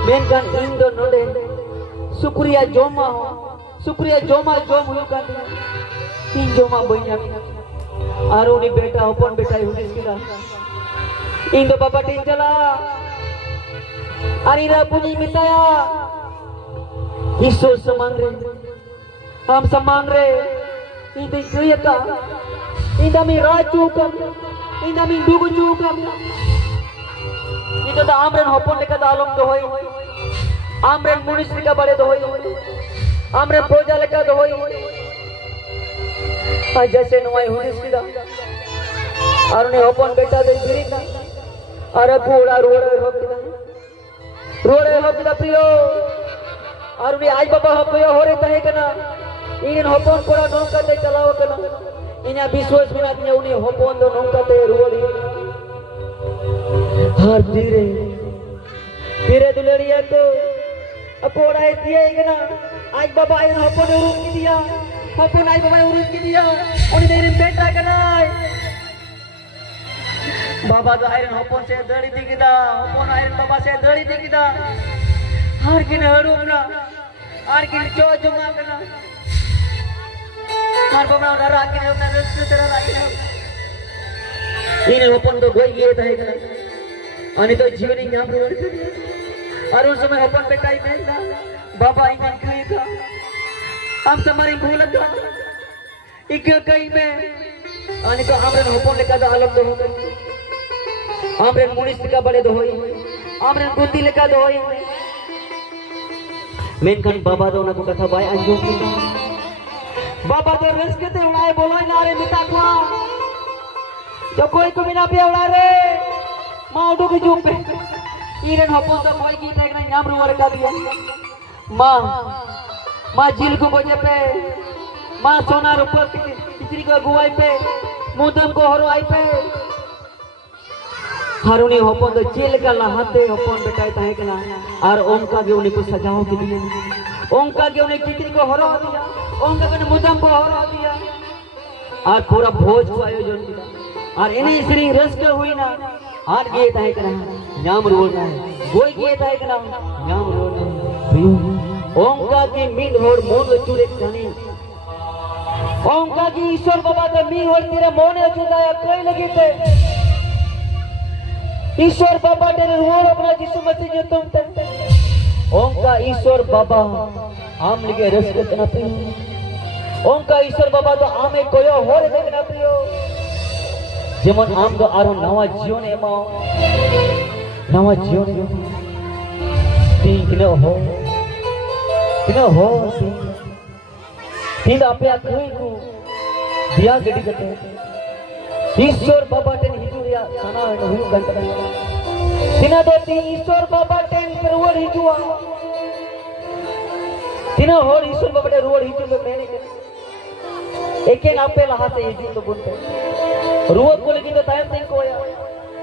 मेन गन इन दो नोडे सुक्रिया जोमा हो सुक्रिया जोमा जोम हुयो का तीन जोमा बइया और उनी बेटा अपन बेटा हुनी किदा इन दो बाबा टीन चला अरे रा पुनी मिताया हिस्सो समान रे हम समान रे इंदे क्रियता इंदमी राजू कम इंदमी दुगजू कम इतो दा आमरन होपन लेका दालम तो होई आमरन मुनिस लेका बड़े तो होई आमरन पूजा लेका तो होई आ जैसे नोई हुनिस किदा और ने होपन बेटा दे गिरीना अरे पूरा रोड़े हो किदा प्रियो और उन्हें आज बाबा हो प्रियो हो रे तहे कना इन होपन पूरा नौका ते चलाओ कना इन्या विश्वास बिना दिया उन्हें होपन दो नौका ते रोड़ी हर धीरे ᱵᱤᱨᱮ ᱫᱩᱞᱟᱹᱲᱤᱭᱟᱹ ᱠᱚ ᱟᱠᱚ ᱚᱲᱟᱜ ᱮ ᱛᱤᱭᱟᱹᱜ ᱠᱟᱱᱟ ᱟᱡ ᱵᱟᱵᱟ ᱟᱡ ᱦᱚᱯᱚᱱ ᱮ ᱩᱨᱩᱢ ᱠᱮᱫᱮᱭᱟ ᱦᱚᱯᱚᱱ ᱟᱡ ᱵᱟᱵᱟᱭ ᱩᱨᱩᱢ ᱠᱮᱫᱮᱭᱟ ᱩᱱᱤ ᱫᱚ ᱤᱧ ᱵᱮᱴᱟ ᱠᱟᱱᱟᱭ बाबा तो आयरन हपन से दड़ी दिखदा हपन आयरन बाबा से दड़ी दिखदा हार किने हरुमना आर किने चो जुमा कना हार बाबा ना राकिने ना रस्ते तेरा राकिने इने हपन तो गोई गे थाई कना अनि तो जीवनी न्याम रोड और उस समय हपन बेटाई मेंदा बाबा इंगन कई था हम तुम्हारी भूल था इक कई में अनि तो हमरे हपन लेका दा आलम दो हमरे मुनिस लेका बड़े दो होई हमरे गुद्दी लेका दो होई मेनकन बाबा दो ना को कथा बाय अंजो की बाबा दो रस्के ते उड़ाए बोलोय ना रे मिता को जो कोई को बिना पे उड़ा रे मां उडो के जुम पे इरन हपन तो कोई की tek ना नाम रुवर का दिया मां जिल को बजे पे मां सोना रुपया किचरी को गुवाई पे मुदम को हरो आई पे हारुनी हपन तो चेल का लहाते हपन बेटाई ताहे कना और ओंका के उन्हें को सजाओ के दिए ओंका के उन्हें कितनी को हरो दिया ओंका के मुदम को हरो दिया और पूरा भोज को आयोजन किया और इन्हीं श्री रस के हुई ना आर गए ताहे कना नाम रोना गोई गए ताहे कना नाम रोना ओंका की मीन होड़ मोन चुरे जानी ओंका की ईश्वर बाबा तो मी होड़ तेरे मोने चुदाया कोई लगी थे ईश्वर बाबा तेरे रोड अपना यीशु मसीह जो तुम थे ओंका ईश्वर बाबा आम लिखे रस करना पियो ओंका ईश्वर बाबा तो आमे कोयो होर देखना पियो जेमन आम तो आरो नवा जीवन एमा नवा जीवन ठीक न हो तीन आपे कोई को दिया गडी करते ईश्वर बाबा टेन हिजुरिया साना हुई गंटना तिना दो ती ईश्वर बाबा टेन रोड हिजुआ तिना होर ईश्वर बाबा टेन रोड हिजु में मैंने एके नापे लहाते हिजु तो बुनते रोड को लगी तो टाइम नहीं कोया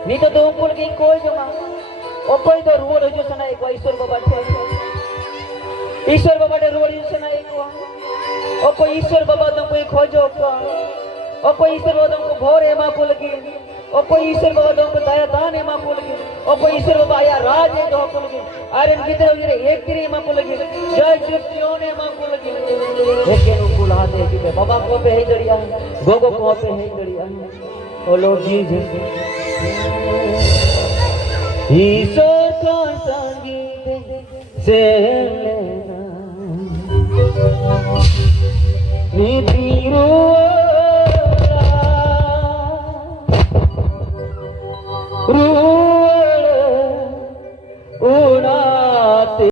नी तो दो को लगी कोई जमा ओ कोई तो रोड हिजु सना एक ईश्वर बाबा टेन ईश्वर बाबा टेन रोड हिजु सना एक ओ कोई ईश्वर बाबा तो कोई खोजो का और कोई ईश्वर बाबा को भोर एमा को लगी और कोई ईश्वर बाबा को दया दान एमा को लगी और कोई ईश्वर बाबा आया राज है जो को लगी अरे कितने उजरे एक तेरे एमा को लगी जय कृष्ण एमा को लगी लेकिन उनको लाते कि बाबा को पे है जड़िया गोगो को पे है जड़िया ओ लॉर्ड जीसस ईश्वर का संगीत से लेना नीति रो